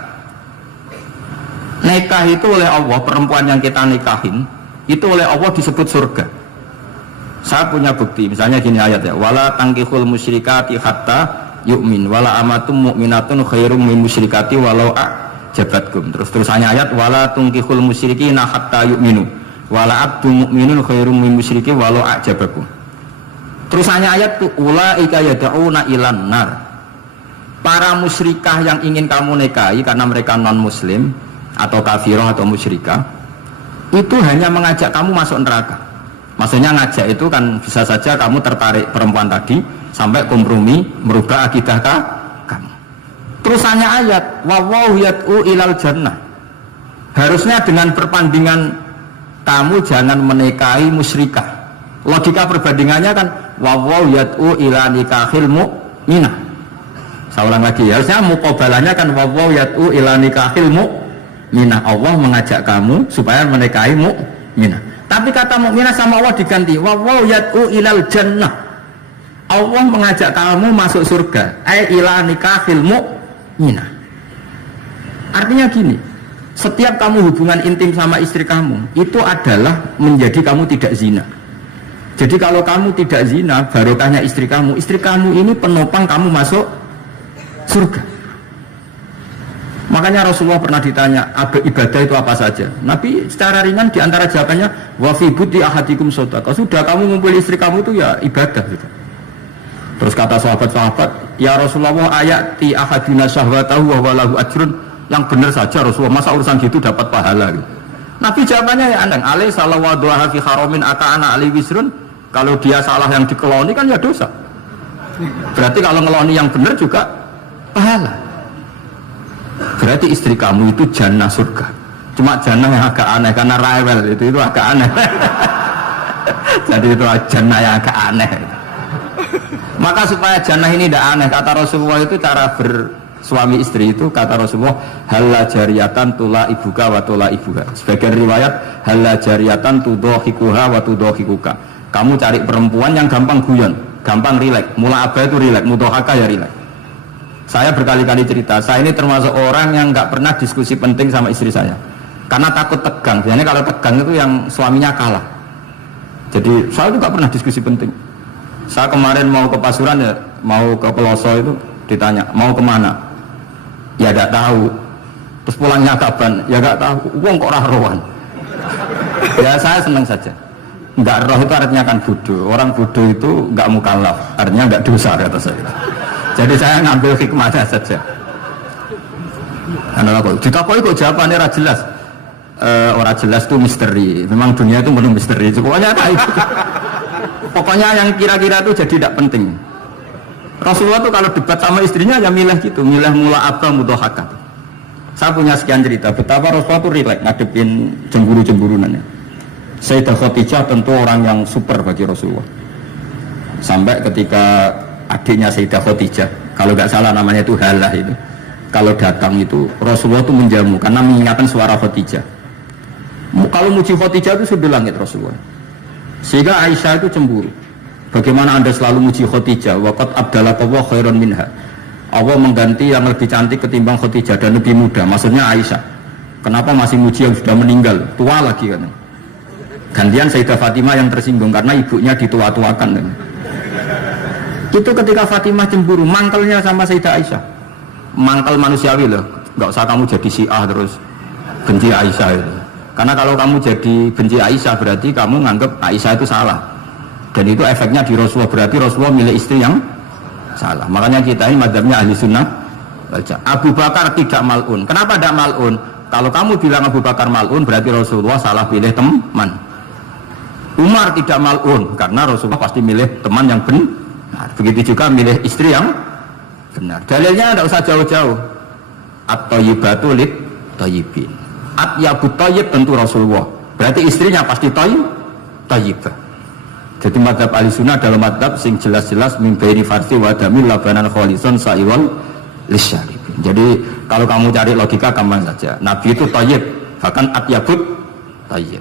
Nikah itu oleh Allah, perempuan yang kita nikahin itu oleh Allah disebut surga. Saya punya bukti. Misalnya gini ayat ya, wala tangkihul musyrikati hatta yu'min wala amatum mu'minatun khairum min musyrikati walau a'jabatkum. Terusannya ayat wala tangkihul musyrikina hatta yu'minu wala abdu mu'minun khairum min musyriki walau a'jabakum. Terusannya ayat tu ulaika yad'una ilan nar. Para musyrikah yang ingin kamu nikahi karena mereka non muslim atau kafirah atau musyrikah itu hanya mengajak kamu masuk neraka. Maksudnya ngajak itu kan bisa saja kamu tertarik perempuan tadi sampai kompromi merubah akidah kamu. Terusannya ayat wallahu yad'u ilal jannah. Harusnya dengan perbandingan kamu jangan menikahi musyrikah. Logika perbandingannya kan wawaw yad'u ila nikahil mu'minah. Saya ulang lagi ya. Harusnya muqabalahnya kan wawaw yad'u ila nikahil mu'minah. Allah mengajak kamu supaya menikahi mu'minah. Tapi kata mu'minah sama Allah diganti wawaw yad'u ilal jannah. Allah mengajak kamu masuk surga. Ila nikahil mu'minah. Artinya gini, setiap kamu hubungan intim sama istri kamu itu adalah menjadi kamu tidak zina. Jadi kalau kamu tidak zina, barokahnya istri kamu ini penopang kamu masuk surga. Makanya Rasulullah pernah ditanya ibadah itu apa saja. Nabi secara ringan diantara jawabannya wa fi buti ahadikum shadaqah. Sudah kamu ngumpul istri kamu itu ya ibadah gitu. Terus kata sahabat-sahabat, ya Rasulullah ayati ahadina syahwatahu wa walahu ajrun. Yang benar saja Rasulullah, masa urusan gitu dapat pahala gitu. Nabi jawabannya ya aneh, alaih salawaduha fi haramin ata'ana alih wisrun. Kalau dia salah yang dikeloni kan ya dosa. Berarti kalau ngeloni yang benar juga pahala. Berarti istri kamu itu jannah surga. Cuma jannah yang agak aneh karena rewel itu agak aneh. Jadi itu jannah yang agak aneh. Maka supaya jannah ini tidak aneh, kata Rasulullah itu cara suami istri itu kata Rasulullah halla jariyatan tula ibuka wa tula ibuka. Sebagian riwayat halla jariyatan tudhahikuha wa tudhahikuka. Kamu cari perempuan yang gampang guyon, gampang rileks. Mula abah itu rileks, mudhahaka ya rileks. Saya berkali-kali cerita, saya ini termasuk orang yang nggak pernah diskusi penting sama istri saya karena takut tegang. Biasanya kalau tegang itu yang suaminya kalah. Jadi saya itu nggak pernah diskusi penting. Saya kemarin mau ke Pasuruan ya, mau ke Peloso itu ditanya mau kemana? Ya tidak tahu. Terus pulangnya kapan? Ya tidak tahu. Uang kok raruan. Ya saya senang saja. Enggak roh itu artinya kan bodoh. Orang bodoh itu enggak mukallaf, artinya enggak dosa kata saya. Jadi saya ngambil hikmahnya saja. Karena apa? Ditakoi kok jawabannya ora jelas. Orang jelas itu misteri. Memang dunia itu penuh misteri. Pokoknya kayak pokoknya yang kira-kira itu jadi tidak penting. Rasulullah tuh kalau debat sama istrinya ya milih gitu, milih mula abah mudhahakat. Saya punya sekian cerita betapa Rasulullah tuh rileks ngadepin cemburu-cemburunannya. Sayyidah Khadijah tentu orang yang super bagi Rasulullah. Sampai ketika adiknya Sayyidah Khadijah, kalau nggak salah namanya itu Halah itu, kalau datang itu Rasulullah itu menjamu karena mengingatkan suara Khadijah. Kalau muji Khadijah itu sudah langit Rasulullah. Sehingga Aisyah itu cemburu. Bagaimana anda selalu muji Khadijah? Waqad abdalakallahu khairan minha. Allah mengganti yang lebih cantik ketimbang Khadijah dan lebih muda. Maksudnya Aisyah. Kenapa masih muji yang sudah meninggal? Tua lagi kan? Gantian Sayyidah Fatimah yang tersinggung karena ibunya ditua-tuakan. Itu ketika Fatimah cemburu, mangkelnya sama Sayyidah Aisyah. Mangkel manusiawi loh. Nggak usah kamu jadi Syiah terus benci Aisyah itu. Karena kalau kamu jadi benci Aisyah berarti kamu nganggap Aisyah itu salah. Dan itu efeknya di Rasulullah, berarti Rasulullah milih istri yang salah. Makanya kita ini madzhabnya ahli sunnah. Abu Bakar tidak mal'un. Kenapa tidak mal'un? Kalau kamu bilang Abu Bakar mal'un berarti Rasulullah salah pilih teman. Umar tidak mal'un karena Rasulullah pasti milih teman yang benar. Begitu juga milih istri yang benar. Dalilnya tidak usah jauh-jauh. At-thayyibatu lit-thayyibin. At-yabut thayyib tentu Rasulullah. Berarti istrinya pasti thayyibah. Jadi madzhab Ahlussunnah dalam madzhab sing jelas-jelas min baini farsi wa damil labanan khalisan sa'iwal lisyaribin. Jadi kalau kamu cari logika gampang saja. Nabi itu thayyib, bahkan at-yabut thayyib.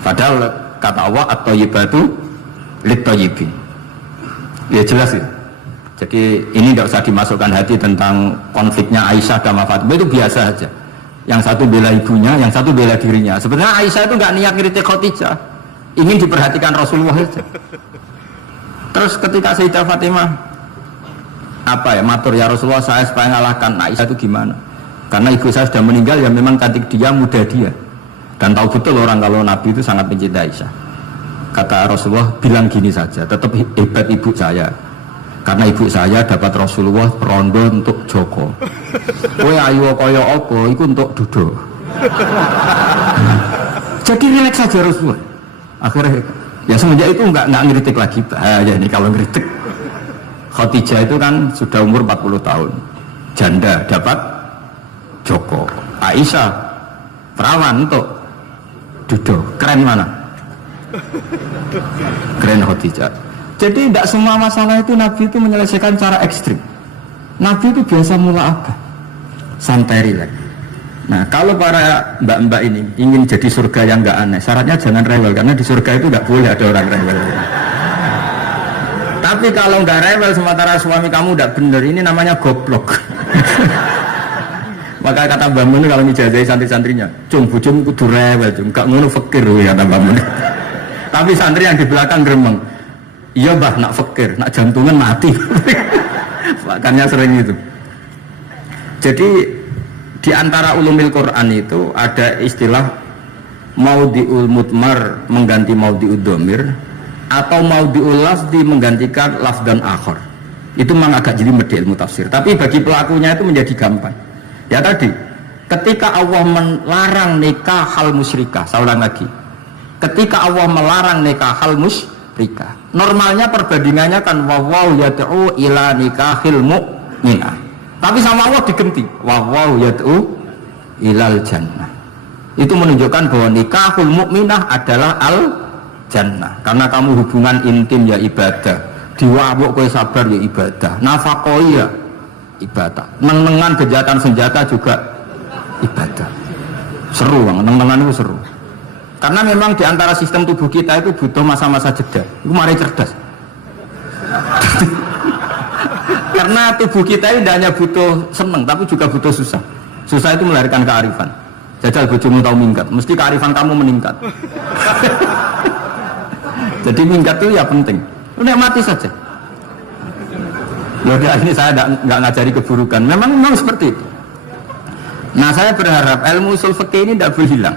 Padahal kata Allah at-thayyibatu lit-thayyibin. Ya jelas ya. Jadi ini tidak usah dimasukkan hati tentang konfliknya Aisyah dan Fatimah, itu biasa saja. Yang satu bela ibunya, yang satu bela dirinya. Sebenarnya Aisyah itu nggak niat ngiritik Khadijah, ingin diperhatikan Rasulullah saja. Terus ketika Sayyidah Fatimah matur ya Rasulullah saya supaya ngalahkan Aisyah itu gimana? Karena ibu saya sudah meninggal, ya memang cantik dia, muda dia. Dan tahu betul orang kalau Nabi itu sangat mencintai Aisyah. Kata Rasulullah, bilang gini saja, tetap hebat ibu saya. Karena ibu saya dapat Rasulullah rondo untuk Joko. Kowe ayu kaya apa, iku untuk Dudo. Jadi rileks saja Rasulullah. Akhirnya, ya semenjak itu nggak ngeritik lagi. Ya ini kalau ngeritik. Khadijah itu kan sudah umur 40 tahun. Janda dapat Joko. Aisyah perawan untuk Dudo. Keren mana? Keren Khadijah. Jadi tidak semua masalah itu Nabi itu menyelesaikan cara ekstrim. Nabi itu biasa mula'abah, santai rileks. Nah kalau para mbak-mbak ini ingin jadi surga yang nggak aneh, syaratnya jangan rewel, karena di surga itu nggak boleh ada orang rewel. Tapi kalau nggak rewel sementara suami kamu nggak bener, ini namanya goblok. Maka kata Mbak Mun kalau ngijazahi santri-santrinya, cung bujum kudu rewel, cung gak ngono fakir ya kata Mbak Mun. Tapi santri yang di belakang gremeng, iya bah nak fakir, nak jantungan mati. Makanya sering itu. Jadi di antara ulumil Quran itu ada istilah maudhi'ul mutmar mengganti maudhi'ud dhamir, atau maudhi'ul lafzi menggantikan lafdan akhar. Itu memang agak jadi ilmu tafsir, tapi bagi pelakunya itu menjadi gampang. Ya tadi, ketika Allah melarang nikah hal musyrikah, saya ulang lagi. Ketika Allah melarang nikah hal musyrikah, normalnya perbandingannya kan wawaw yad'u ila nikahil mu'minah. Tapi sama Allah digenti, wawaw yad'u ilal jannah. Itu menunjukkan bahwa nikahul mu'minah adalah al jannah. Karena kamu hubungan intim ya ibadah, diwawuk kowe sabar ya ibadah, nafaqah ya ibadah, neng-nengan kejahatan senjata juga ibadah. Seru bang, neng-nengan itu seru. Karena memang diantara sistem tubuh kita itu butuh masa-masa jeda. Itu mari cerdas. Karena tubuh kita ini tidak hanya butuh seneng, tapi juga butuh susah. Susah itu melahirkan kearifan. Jajal bojomu tahu minggat, mesti kearifan kamu meningkat. Jadi minggat itu ya penting. Lu nikmati saja. Loh, ini saya nggak ngajari keburukan. Memang seperti itu. Nah saya berharap ilmu usul fikih ini tidak boleh hilang.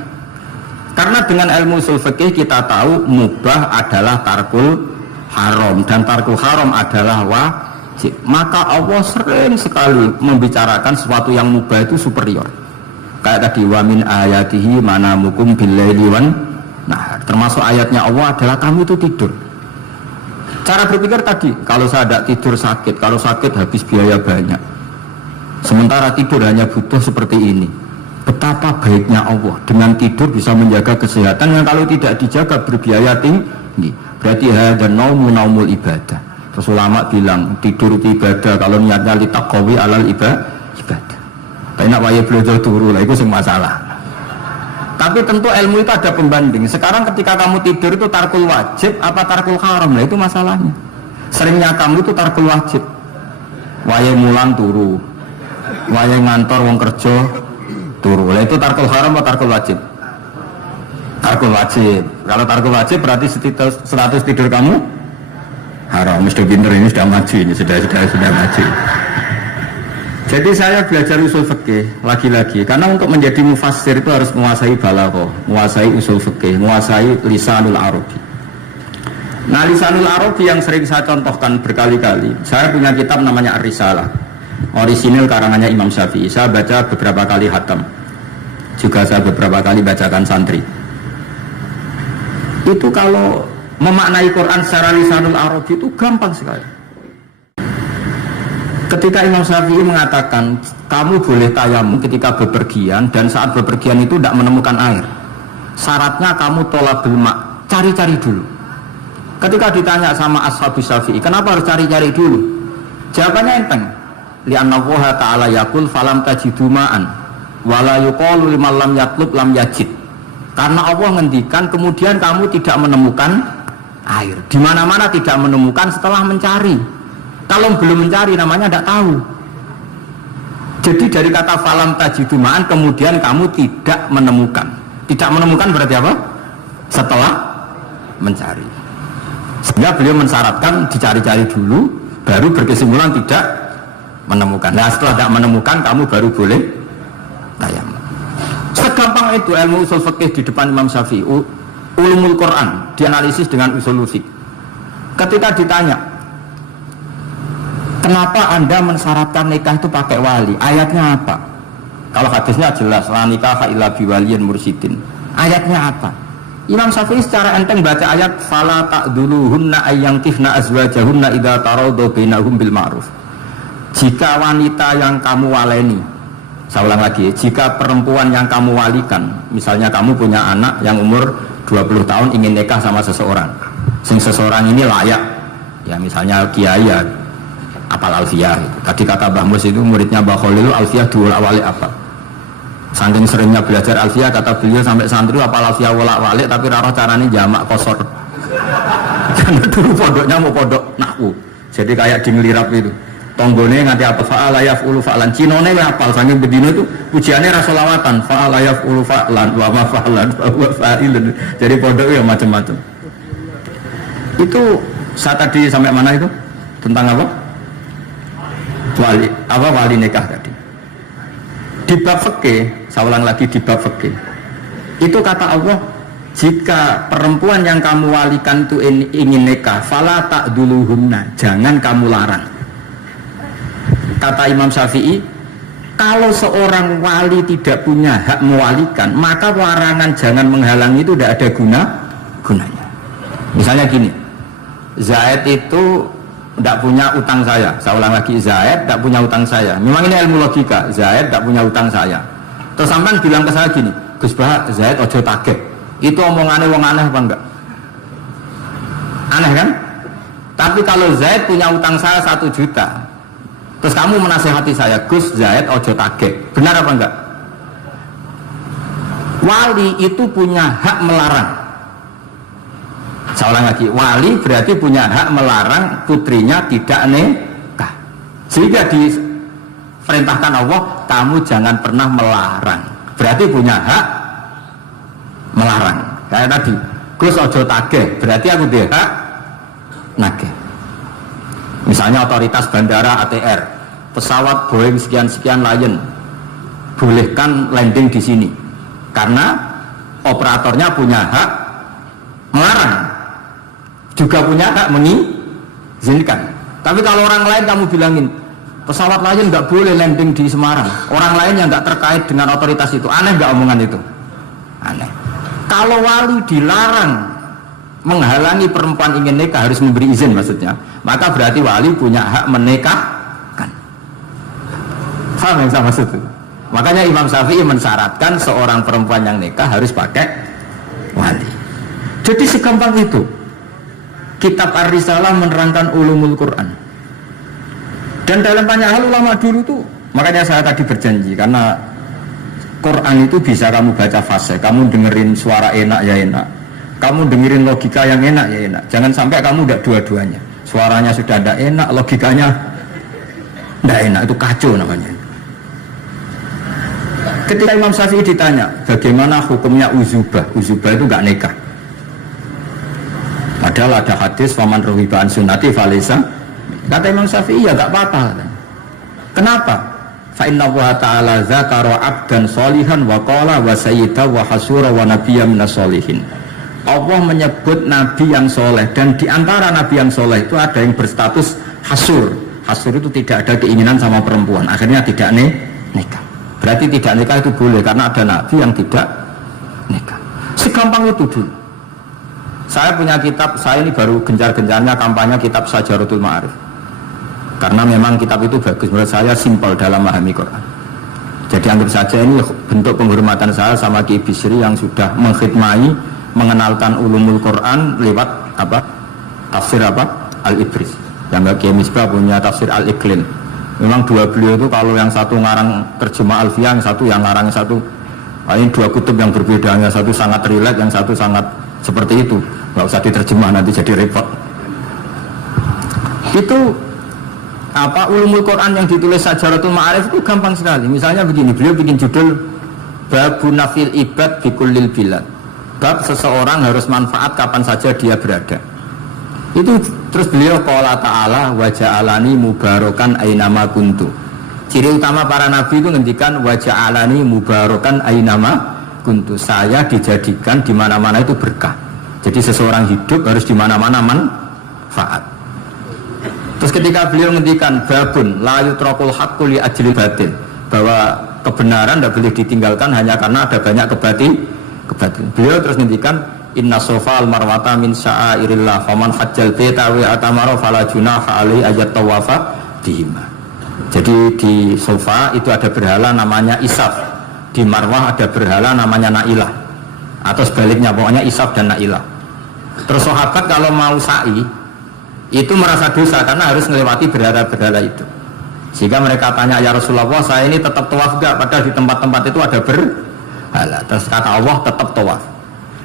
Karena dengan ilmu usul fikih kita tahu mubah adalah tarkul haram dan tarkul haram adalah wajib. Maka Allah sering sekali membicarakan sesuatu yang mubah itu superior. Kayak tadi wa min ayatihi manamukum billaili wan nahar. Termasuk ayatnya Allah adalah kamu itu tidur. Cara berpikir tadi, kalau saya tidak tidur sakit, kalau sakit habis biaya banyak. Sementara tidur hanya butuh seperti ini. Betapa baiknya Allah dengan tidur bisa menjaga kesehatan yang kalau tidak dijaga berbiaya tinggi. Berarti dan naumul ibadah. Terus ulama bilang tidur itu ibadah kalau niatnya litaqawi alal ibadah. Tapi nak waya belajar turu lah itu semua masalah. Tapi tentu ilmu itu ada pembanding. Sekarang ketika kamu tidur itu tarkul wajib apa tarkul haram, lah itu masalahnya. Seringnya kamu itu tarkul wajib. Waya mulang turu, waya ngantor wong kerja turu. Lah itu tarkul haram atau tarkul wajib? Tarkul wajib. Kalau tarkul wajib berarti status tidur kamu haram. Mesti pinter ini sudah maju ini sudah maju. Jadi saya belajar usul fikih lagi-lagi karena untuk menjadi mufassir itu harus menguasai balaghah, menguasai usul fikih, menguasai lisanul arabi. Nah, lisanul arabi yang sering saya contohkan berkali-kali. Saya punya kitab namanya Ar-Risalah. Orisinil karangannya Imam Syafi'i. Saya baca beberapa kali khatam. Juga saya beberapa kali bacakan santri. Itu kalau memaknai Quran secara lisanul arabi itu gampang sekali. Ketika Imam Syafi'i mengatakan kamu boleh tayamum ketika bepergian dan saat bepergian itu tidak menemukan air, syaratnya kamu tolabul ma', cari-cari dulu. Ketika ditanya sama ashabus Syafi'i, kenapa harus cari-cari dulu? Jawabannya enteng. Li'anna Allah ta'ala yaqul falam tajidu ma'an wala yuqalu liman lam yatlub lam yajid. Karena Allah ngendikan kemudian kamu tidak menemukan air. Di mana-mana tidak menemukan setelah mencari. Kalau belum mencari namanya tidak tahu. Jadi dari kata falam tajidumaan kemudian kamu tidak menemukan. Tidak menemukan berarti apa? Setelah mencari. Sehingga beliau mensyaratkan dicari-cari dulu, baru berkesimpulan tidak menemukan. Nah setelah tidak menemukan kamu baru boleh tayamum. Segampang itu ilmu usul fikih di depan Imam Syafi'i. Ulumul Quran dianalisis dengan usul fiqh. Ketika ditanya kenapa Anda mensyaratkan nikah itu pakai wali? Ayatnya apa? Kalau hadisnya jelas, la nikaha illa biwaliyin mursyidin. Ayatnya apa? Imam Syafi'i secara enteng baca ayat fala ta'duluhunna ayyankihna azwajahunna idza taradu bainahum bil ma'ruf. Jika wanita yang kamu waleni, saya ulang lagi, jika perempuan yang kamu walikan, misalnya kamu punya anak yang umur 20 tahun ingin nikah sama seseorang. Seseorang ini layak, ya misalnya kiai ya apal alfiyah. Tadi kata Mbah Mus itu muridnya Mbah Khalil alfiyah dua awali apa? Saking seringnya belajar alfiyah kata beliau sampai santri apal alfiyah wolak-walik tapi rara caranya jamak kosor. Karena dulu pondoknya mau pondok nahwu. Jadi kayak di ngelirap itu. Tonggone nganti apa fa'ala yaf'ulu fa'lan. Cinone ya apal saking bedino itu pujiannya rasolawatan fa'ala yaf'ulu fa'lan wa ma fa'lan wa fa'ilun. Jadi pondok ya macam-macam. Itu saat tadi sampai mana itu? Tentang apa? Wali nikah tadi. Di bab fikih, saya ulang lagi di bab fikih. Itu kata Allah, jika perempuan yang kamu walikan itu ingin nikah, fala ta'duluhunna, jangan kamu larang. Kata Imam Syafi'i, kalau seorang wali tidak punya hak mewalikan, maka larangan jangan menghalangi itu tidak ada gunanya. Misalnya gini, Zaid itu tidak punya utang saya ulang lagi, Zaid tidak punya utang saya. Memang ini ilmu logika, Zaid tidak punya utang saya. Terus sampean bilang ke saya gini, Gus Bah, Zaid ojo taget. Itu omongannya wong aneh apa enggak? Aneh kan? Tapi kalau Zaid punya utang saya 1 juta, terus kamu menasehati saya, Gus Zaid ojo taget, benar apa enggak? Wali itu punya hak melarang. Saya ulang lagi, wali berarti punya hak melarang putrinya tidak nikah. Sehingga diperintahkan Allah, kamu jangan pernah melarang. Berarti punya hak melarang. Kayak tadi, Gus ojo tagih, berarti aku dia hak nagih. Misalnya otoritas bandara ATR, pesawat Boeing sekian-sekian Lion, bolehkan landing di sini. Karena operatornya punya hak melarang, juga punya hak mengizinkan. Tapi kalau orang lain kamu bilangin pesawat Lion nggak boleh landing di Semarang, orang lain yang nggak terkait dengan otoritas itu, aneh nggak omongan itu? Aneh. Kalau wali dilarang menghalangi perempuan ingin nikah harus memberi izin maksudnya, maka berarti wali punya hak menikahkan. Paham yang saya maksud itu? Makanya Imam Syafi'i mensyaratkan seorang perempuan yang nikah harus pakai wali. Jadi segampang itu. Kitab Ar-Risalah menerangkan ulumul Quran. Dan dalam banyak hal ulama dulu tuh, makanya saya tadi berjanji, karena Quran itu bisa kamu baca fase, kamu dengerin suara enak ya enak, kamu dengerin logika yang enak ya enak. Jangan sampai kamu tidak dua-duanya. Suaranya sudah tidak enak, logikanya tidak enak, itu kacau namanya. Ketika Imam Syafi'i ditanya, bagaimana hukumnya uzubah? Uzubah itu nggak nikah. Padahal ada hadis faman ruhibaan sunnati falisa. Kata Imam Syafi'i ya nggak apa-apa. Kenapa? Fa inna Allah ta'ala zakara abdan solihan wa qala wa sayyida wa hasura wa nabiyya minas solihin. Allah menyebut nabi yang soleh, dan diantara nabi yang soleh itu ada yang berstatus hasur. Hasur itu tidak ada keinginan sama perempuan, akhirnya tidak nikah. Berarti tidak nikah itu boleh karena ada nabi yang tidak nikah. Segampang itu dulu. Saya punya kitab, saya ini baru gencar-gencarnya kampanye kitab Syajaratul Ma'arif. Karena memang kitab itu bagus, menurut saya simpel dalam memahami Quran. Jadi anggap saja ini bentuk penghormatan saya sama Ki Bisri yang sudah mengkhidmati, mengenalkan ulumul Quran lewat tafsir Al-Ibris. Yang Ki Misbah punya tafsir Al-Iqlil. Memang dua beliau itu, kalau yang satu ngarang terjemah Alfiyah, yang satu yang ngarang satu, ini dua kutub yang berbeda, yang satu sangat relate, yang satu sangat seperti itu. Nggak usah diterjemah nanti jadi repot. Itu ulumul Quran yang ditulis Syajaratul Ma'arif itu gampang sekali. Misalnya begini, beliau bikin judul Babu Nafil Ibad Bikullil Bilad. Bab seseorang harus manfaat kapan saja dia berada. Itu terus beliau qala ta'ala wa ja'alani mubarakan ainama kuntu. Ciri utama para nabi itu ngendikan wa ja'alani mubarakan ainama kuntu. Saya dijadikan di mana-mana itu berkah. Jadi seseorang hidup harus di mana-mana manfaat. Terus ketika beliau ngendikan babun la yutrakul haqqu li ajli batil, bahwa kebenaran tidak boleh ditinggalkan hanya karena ada banyak kebatilan. Beliau terus ngendikan inna sofa al marwata min sya'airillah faman hajjal baita wa atamara fala junaha alaihi ayat tawafa bihima. Jadi di sofa itu ada berhala namanya Isaf, di Marwah ada berhala namanya Nailah, atau sebaliknya pokoknya Isaf dan Nailah. Terus sahabat kalau mau sa'i itu merasa dosa karena harus melewati berhala-berhala itu, sehingga mereka tanya, ya Rasulullah, saya ini tetap tawaf gak? Padahal di tempat-tempat itu ada berhala. Terus kata Allah, tetap tawaf.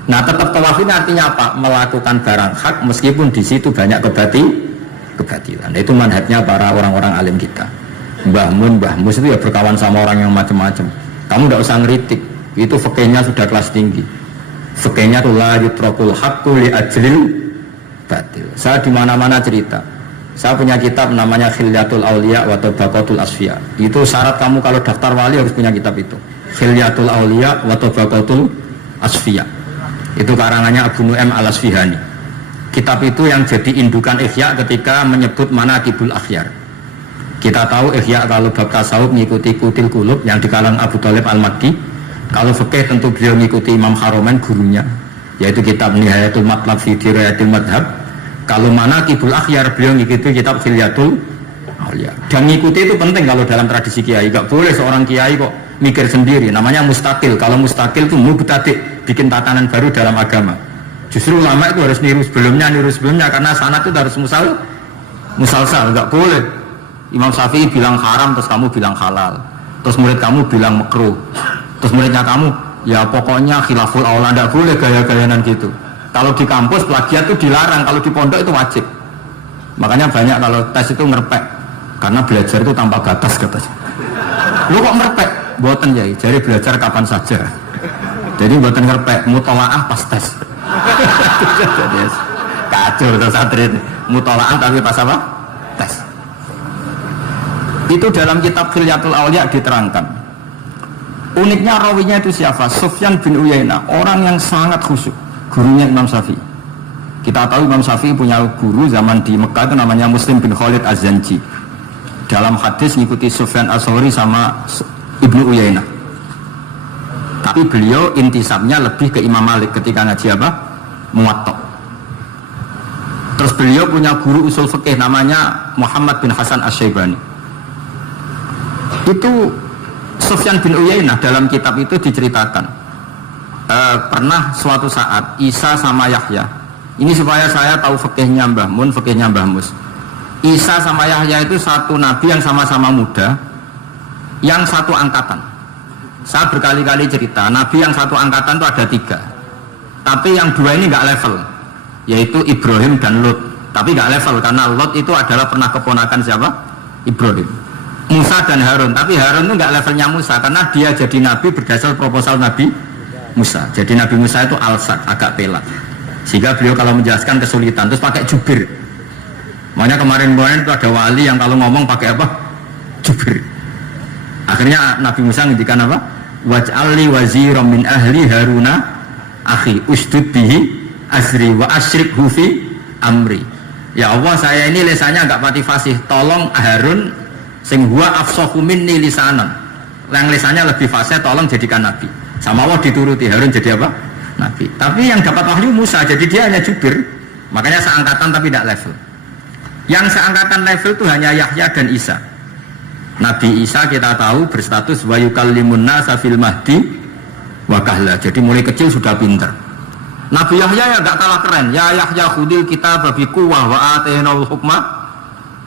Nah, tetap tawaf ini artinya apa? Melakukan barang hak meskipun di situ banyak kebatilan. Itu manhajnya para orang-orang alim kita. Mbah Mus itu ya berkawan sama orang yang macam-macam. Kamu tidak usah ngeritik, itu fikihnya sudah kelas tinggi. Fikihnya itu la yutrakul haqqu li ajlil batil. Saya di mana-mana cerita. Saya punya kitab namanya Khilyatul Auliya wa Tabaqatul Asfiya. Itu syarat kamu kalau daftar wali harus punya kitab itu. Khilyatul Auliya wa Tabaqatul Asfiya. Itu karangannya Abu Nu'aim Al-Asfihani. Kitab itu yang jadi indukan Ihya ketika menyebut manaqibul akhyar. Kita tahu Ihya kalau bab tasawuf mengikuti Kutil Qulub yang di kalangan Abu Thalib Al-Makki. Kalau fikih tentu beliau mengikuti Imam Haromen gurunya, yaitu kitab Nihayatul Matlab fi Dirayatil Madhab. Kalau manaqibul akhyar beliau mengikuti kitab Khilyatul Auliya. Dan mengikuti itu penting kalau dalam tradisi kiai. Gak boleh seorang kiai kok mikir sendiri, namanya mustakil. Kalau mustakil itu mubtadi', bikin tatanan baru dalam agama. Justru ulama itu harus niru sebelumnya karena sanad itu harus musalsal, nggak boleh. Imam Syafi'i bilang haram terus kamu bilang halal, terus murid kamu bilang makruh, terus muridnya kamu ya pokoknya khilaful aula, nggak boleh gaya-gayanan gitu. Kalau di kampus plagiat itu dilarang, kalau di pondok itu wajib. Makanya banyak kalau tes itu ngerpek karena belajar itu tanpa batas katanya. Lu kok ngerpek? Boten ya, jadi belajar kapan saja. Jadi boten ngerpek, mutolaah pas tes. Jadi kacau atau santri mutolaah tapi pas apa? Tes. Itu dalam kitab Khilyatul Auliya diterangkan. Uniknya rawinya itu siapa? Sufyan bin Uyainah, orang yang sangat khusyuk, gurunya Imam Syafi'i. Kita tahu Imam Syafi'i punya guru zaman di Mekah itu namanya Muslim bin Khalid Az-Zanji. Dalam hadis ngikuti Sufyan As-Sauri sama Ibnu Uyainah. Tapi beliau intisabnya lebih ke Imam Malik ketika ngaji apa? Muwatta. Terus beliau punya guru usul fikih namanya Muhammad bin Hasan Asy-Syaibani. Itu Sufyan bin Uyainah dalam kitab itu diceritakan pernah suatu saat Isa sama Yahya. Ini supaya saya tahu fikihnya Mbah Mun, fikihnya Mbah Mus. Isa sama Yahya itu satu nabi yang sama-sama muda, yang satu angkatan. Saya berkali-kali cerita, nabi yang satu angkatan itu ada 3, tapi yang 2 ini nggak level, yaitu Ibrahim dan Lut. Tapi nggak level karena Lut itu adalah pernah keponakan siapa? Ibrahim. Musa dan Harun, tapi Harun itu nggak levelnya Musa karena dia jadi nabi berdasar proposal Nabi Musa. Jadi Nabi Musa itu alsak, agak pelak, sehingga beliau kalau menjelaskan kesulitan terus pakai jubir. Makanya kemarin-kemarin itu ada wali yang kalau ngomong pakai apa? Jubir. Akhirnya Nabi Musa ngendikan apa? Waj'alli waziran min ahli Haruna akhi usdud bihi azri wa asyrikhu fi amri. Ya Allah, saya ini lisannya agak pati fasih, tolong Harun sing huwa afsahu minni lisanan, yang lisannya lebih fasih tolong jadikan nabi. Sama Allah dituruti, Harun jadi apa? Nabi. Tapi yang dapat wahyu Musa, jadi dia hanya jubir. Makanya seangkatan tapi tidak level. Yang seangkatan level itu hanya Yahya dan Isa. Nabi Isa kita tahu berstatus wa yukallimun nasa fil mahdi wa kahla. Jadi mulai kecil sudah pintar. Nabi Yahya ya enggak kalah keren. Ya Yahya khudil kitab bi quwwah wa atainal hukma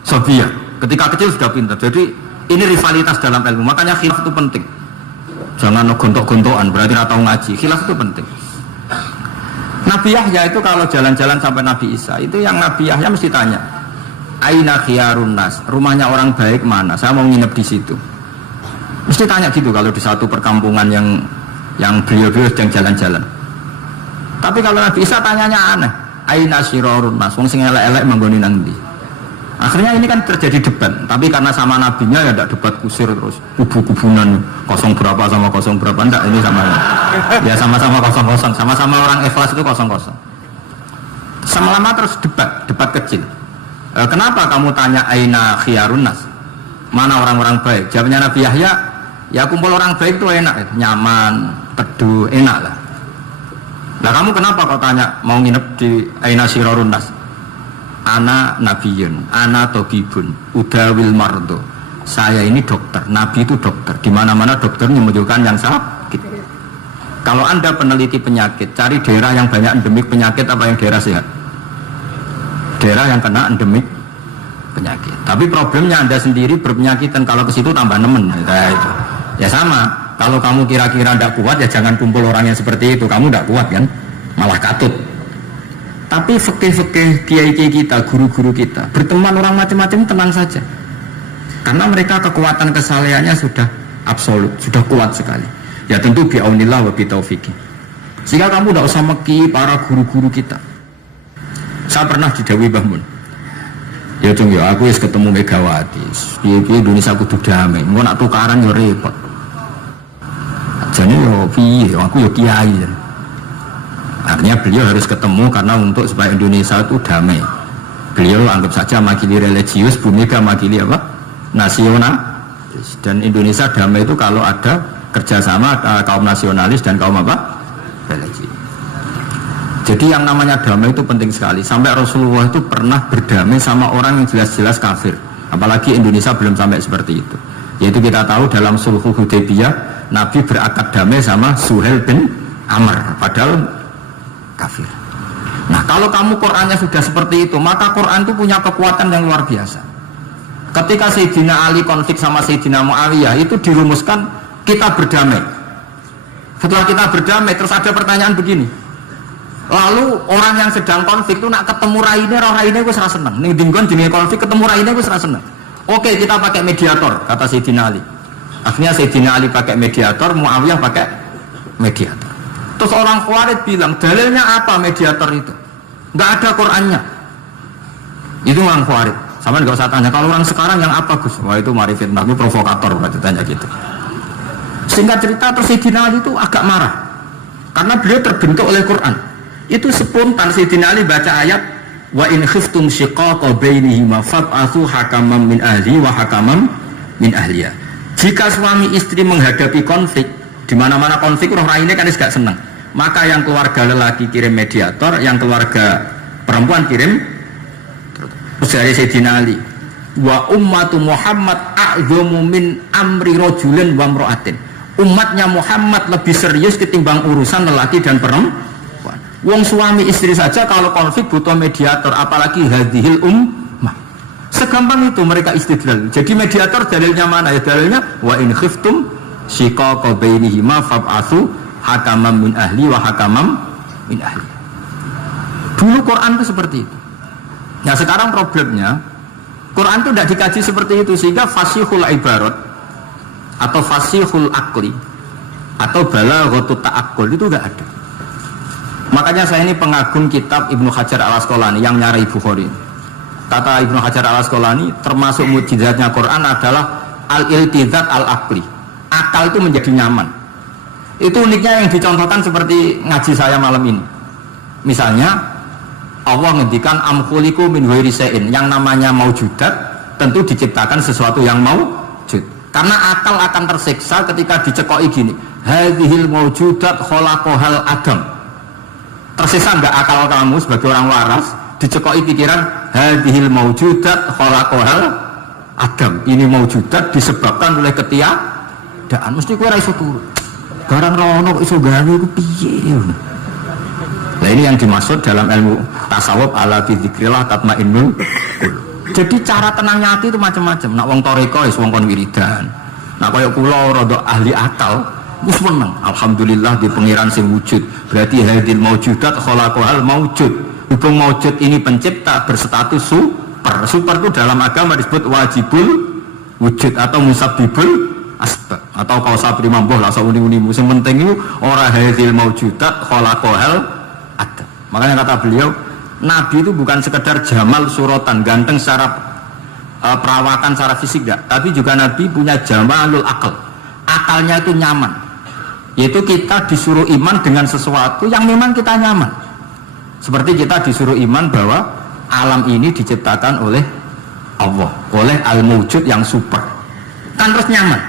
sabiyah. Ketika kecil sudah pintar. Jadi ini rivalitas dalam ilmu. Makanya khilaf itu penting. Jangan gontok-gontokan berarti enggak tahu ngaji. Khilaf itu penting. Nabi Yahya itu kalau jalan-jalan sampai Nabi Isa, itu yang Nabi Yahya mesti tanya, aina khiyarun nas, rumahnya orang baik mana? Saya mau nginep di situ. Mesti tanya gitu kalau di satu perkampungan yang beliau-beliau sedang jalan-jalan. Tapi kalau Nabi Isa tanyanya aneh, aina syirarun nas, wong sing elek-elek manggoni nang ndi? Akhirnya ini kan terjadi debat, tapi karena sama nabinya ya tidak debat kusir terus kubu-kubunan kosong berapa sama kosong berapa, enggak, ini sama ya sama-sama kosong-kosong, sama-sama orang ikhlas itu kosong-kosong. Selama terus debat kecil. Kenapa kamu tanya aina khiyarun nas? Mana orang-orang baik? Jawabnya Nabi Yahya, ya kumpul orang baik itu enak, nyaman, teduh, enak lah. Nah kamu kenapa kau tanya mau nginep di aina syirarun nas? Ana nabiyun, ana tobibun, udawil mardo. Saya ini dokter, nabi itu dokter. Di mana-mana dokter menunjukkan yang sakit. Kalau Anda peneliti penyakit, cari daerah yang banyak endemik penyakit apa yang daerah sehat? Daerah yang kena endemik penyakit. Tapi problemnya Anda sendiri berpenyakit dan kalau ke situ tambah nemen. Nah, itu. Ya sama. Kalau kamu kira-kira tidak kuat ya jangan kumpul orang yang seperti itu. Kamu tidak kuat kan? Malah katut. Tapi fikih-fikih kiai-kiai kita, guru-guru kita, berteman orang macam-macam tenang saja. Karena mereka kekuatan kesalehannya sudah absolut, sudah kuat sekali. Ya tentu bi'aunillah wa bitaufiqih. Sehingga kamu tidak usah meki para guru-guru kita. Saya pernah didhawuhi Mbah Mun. Ya cung ya aku wis ketemu Megawati. Piye-piye Indonesia kudu damai. Engko nak tukaran yo repot. Jane yo piye aku yo kiai. Artinya beliau harus ketemu karena untuk supaya Indonesia itu damai. Beliau anggap saja makili religius, Bu Mega makili apa? Nasional. Dan Indonesia damai itu kalau ada kerjasama kaum nasionalis dan kaum apa? Religi. Jadi yang namanya damai itu penting sekali. Sampai Rasulullah itu pernah berdamai sama orang yang jelas-jelas kafir. Apalagi Indonesia belum sampai seperti itu. Yaitu kita tahu dalam Sulh Hudaybiyah Nabi berakad damai sama Suhail bin Amr. Padahal kafir. Nah kalau kamu Qurannya sudah seperti itu, maka Quran itu punya kekuatan yang luar biasa. Ketika Sayyidina Ali konflik sama Sayyidina Muawiyah itu dirumuskan kita berdamai. Setelah kita berdamai terus ada pertanyaan begini, lalu orang yang sedang konflik itu nak ketemu raine gue serasa seneng. Ning dinggon jenis konflik ketemu raine gue serasa seneng. Oke kita pakai mediator kata Sayyidina Ali. Akhirnya Sayyidina Ali pakai mediator, Muawiyah pakai mediator. Terus orang Khawarij bilang, dalilnya apa mediator itu? Nggak ada Qur'annya. Itu orang Khawarij. Sama nggak usah tanya. Kalau orang sekarang yang apa Gus? Wah itu mari fitnah, itu provokator berarti tanya gitu. Singkat cerita terus Sayyidina Ali itu agak marah karena beliau terbentuk oleh Quran. Itu spontan Sayyidina Ali baca ayat wa in khiftum shiqaqa bainihima fab'atsu hakaman min ahli wa hakaman min ahliya. Jika suami istri menghadapi konflik, di mana-mana konflik roh raine kan gak seneng. Maka yang keluarga lelaki kirim mediator, yang keluarga perempuan kirim. Terus dari Sayyidina Ali, wa ummatu Muhammad a'zamu min amri rajulin wa imra'atin. Umatnya Muhammad lebih serius ketimbang urusan lelaki dan perempuan. Wong suami istri saja kalau konflik butuh mediator, apalagi hadhil ummah. Segampang itu mereka istidlal. Jadi mediator dalilnya mana? Ya dalilnya wa in khiftum shiqaqa bainihima fab'atsu hakaman min ahli wa hakaman min ahli. Dulu Quran itu seperti itu. Nah sekarang problemnya Quran itu tidak dikaji seperti itu, sehingga fasihul ibarat atau fasihul akli atau balaghatut ta'aqqul itu tidak ada. Makanya saya ini pengagum kitab Ibnu Hajar al-Asqalani yang nyari Bukhari. Kata Ibnu Hajar al-Asqalani, termasuk mukjizatnya Quran adalah al-iltizat al-aqli. Akal itu menjadi nyaman. Itu uniknya yang dicontohkan seperti ngaji saya malam ini. Misalnya Allah ngendikan am khuliqu min ghairi syai'in, yang namanya maujudat tentu diciptakan sesuatu yang maujud. Karena akal akan tersiksa ketika dicekoi gini, hadhil maujudat khalaqahal adam. Tersiksa enggak akal kamu sebagai orang waras dicekoi pikiran hadhil maujudat khalaqahal adam. Ini maujudat disebabkan oleh ketiadaan. Mesti kowe ora iso turun. Barang rono kok iso gawe ku piye? Nah ini yang dimaksud dalam ilmu tasawuf ala bi dzikrillah tatmainnul qulub. Jadi cara tenangnya hati itu macam-macam. Nak wong toreko wis wong kon wiridan. Nak kaya kula rada ahli akal wis meneng. Alhamdulillah di pengiran sing wujud. Berarti hadil maujudat khalaqahal maujud. Hubung maujud ini pencipta berstatus super. Super itu dalam agama disebut wajibul wujud atau musabbibul asbab atau kausa primamboh lah sauni-uni. Sing penting itu ora hadil maujudat khalaqahal ada. Makanya kata beliau, Nabi itu bukan sekedar jamal suratan, ganteng secara perawakan, secara fisik enggak, tapi juga Nabi punya jamalul akal. Akalnya itu nyaman. Yaitu kita disuruh iman dengan sesuatu yang memang kita nyaman. Seperti kita disuruh iman bahwa alam ini diciptakan oleh Allah, oleh al-mawjud yang super. Kan terus nyaman.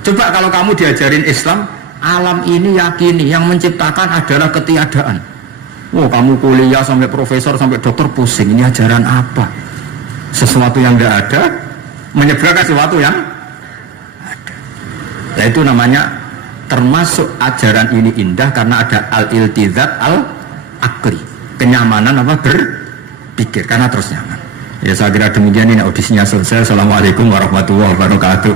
Coba kalau kamu diajarin Islam, alam ini yakini yang menciptakan adalah ketiadaan. Oh kamu kuliah sampai profesor sampai dokter pusing, ini ajaran apa? Sesuatu yang tidak ada menyebarkan sesuatu yang ada. Yaitu namanya termasuk ajaran ini indah karena ada al-iltizat al-akli, kenyamanan apa berpikir karena terus nyaman. Ya saya kira demikian, ini audisinya selesai. Assalamualaikum warahmatullahi wabarakatuh.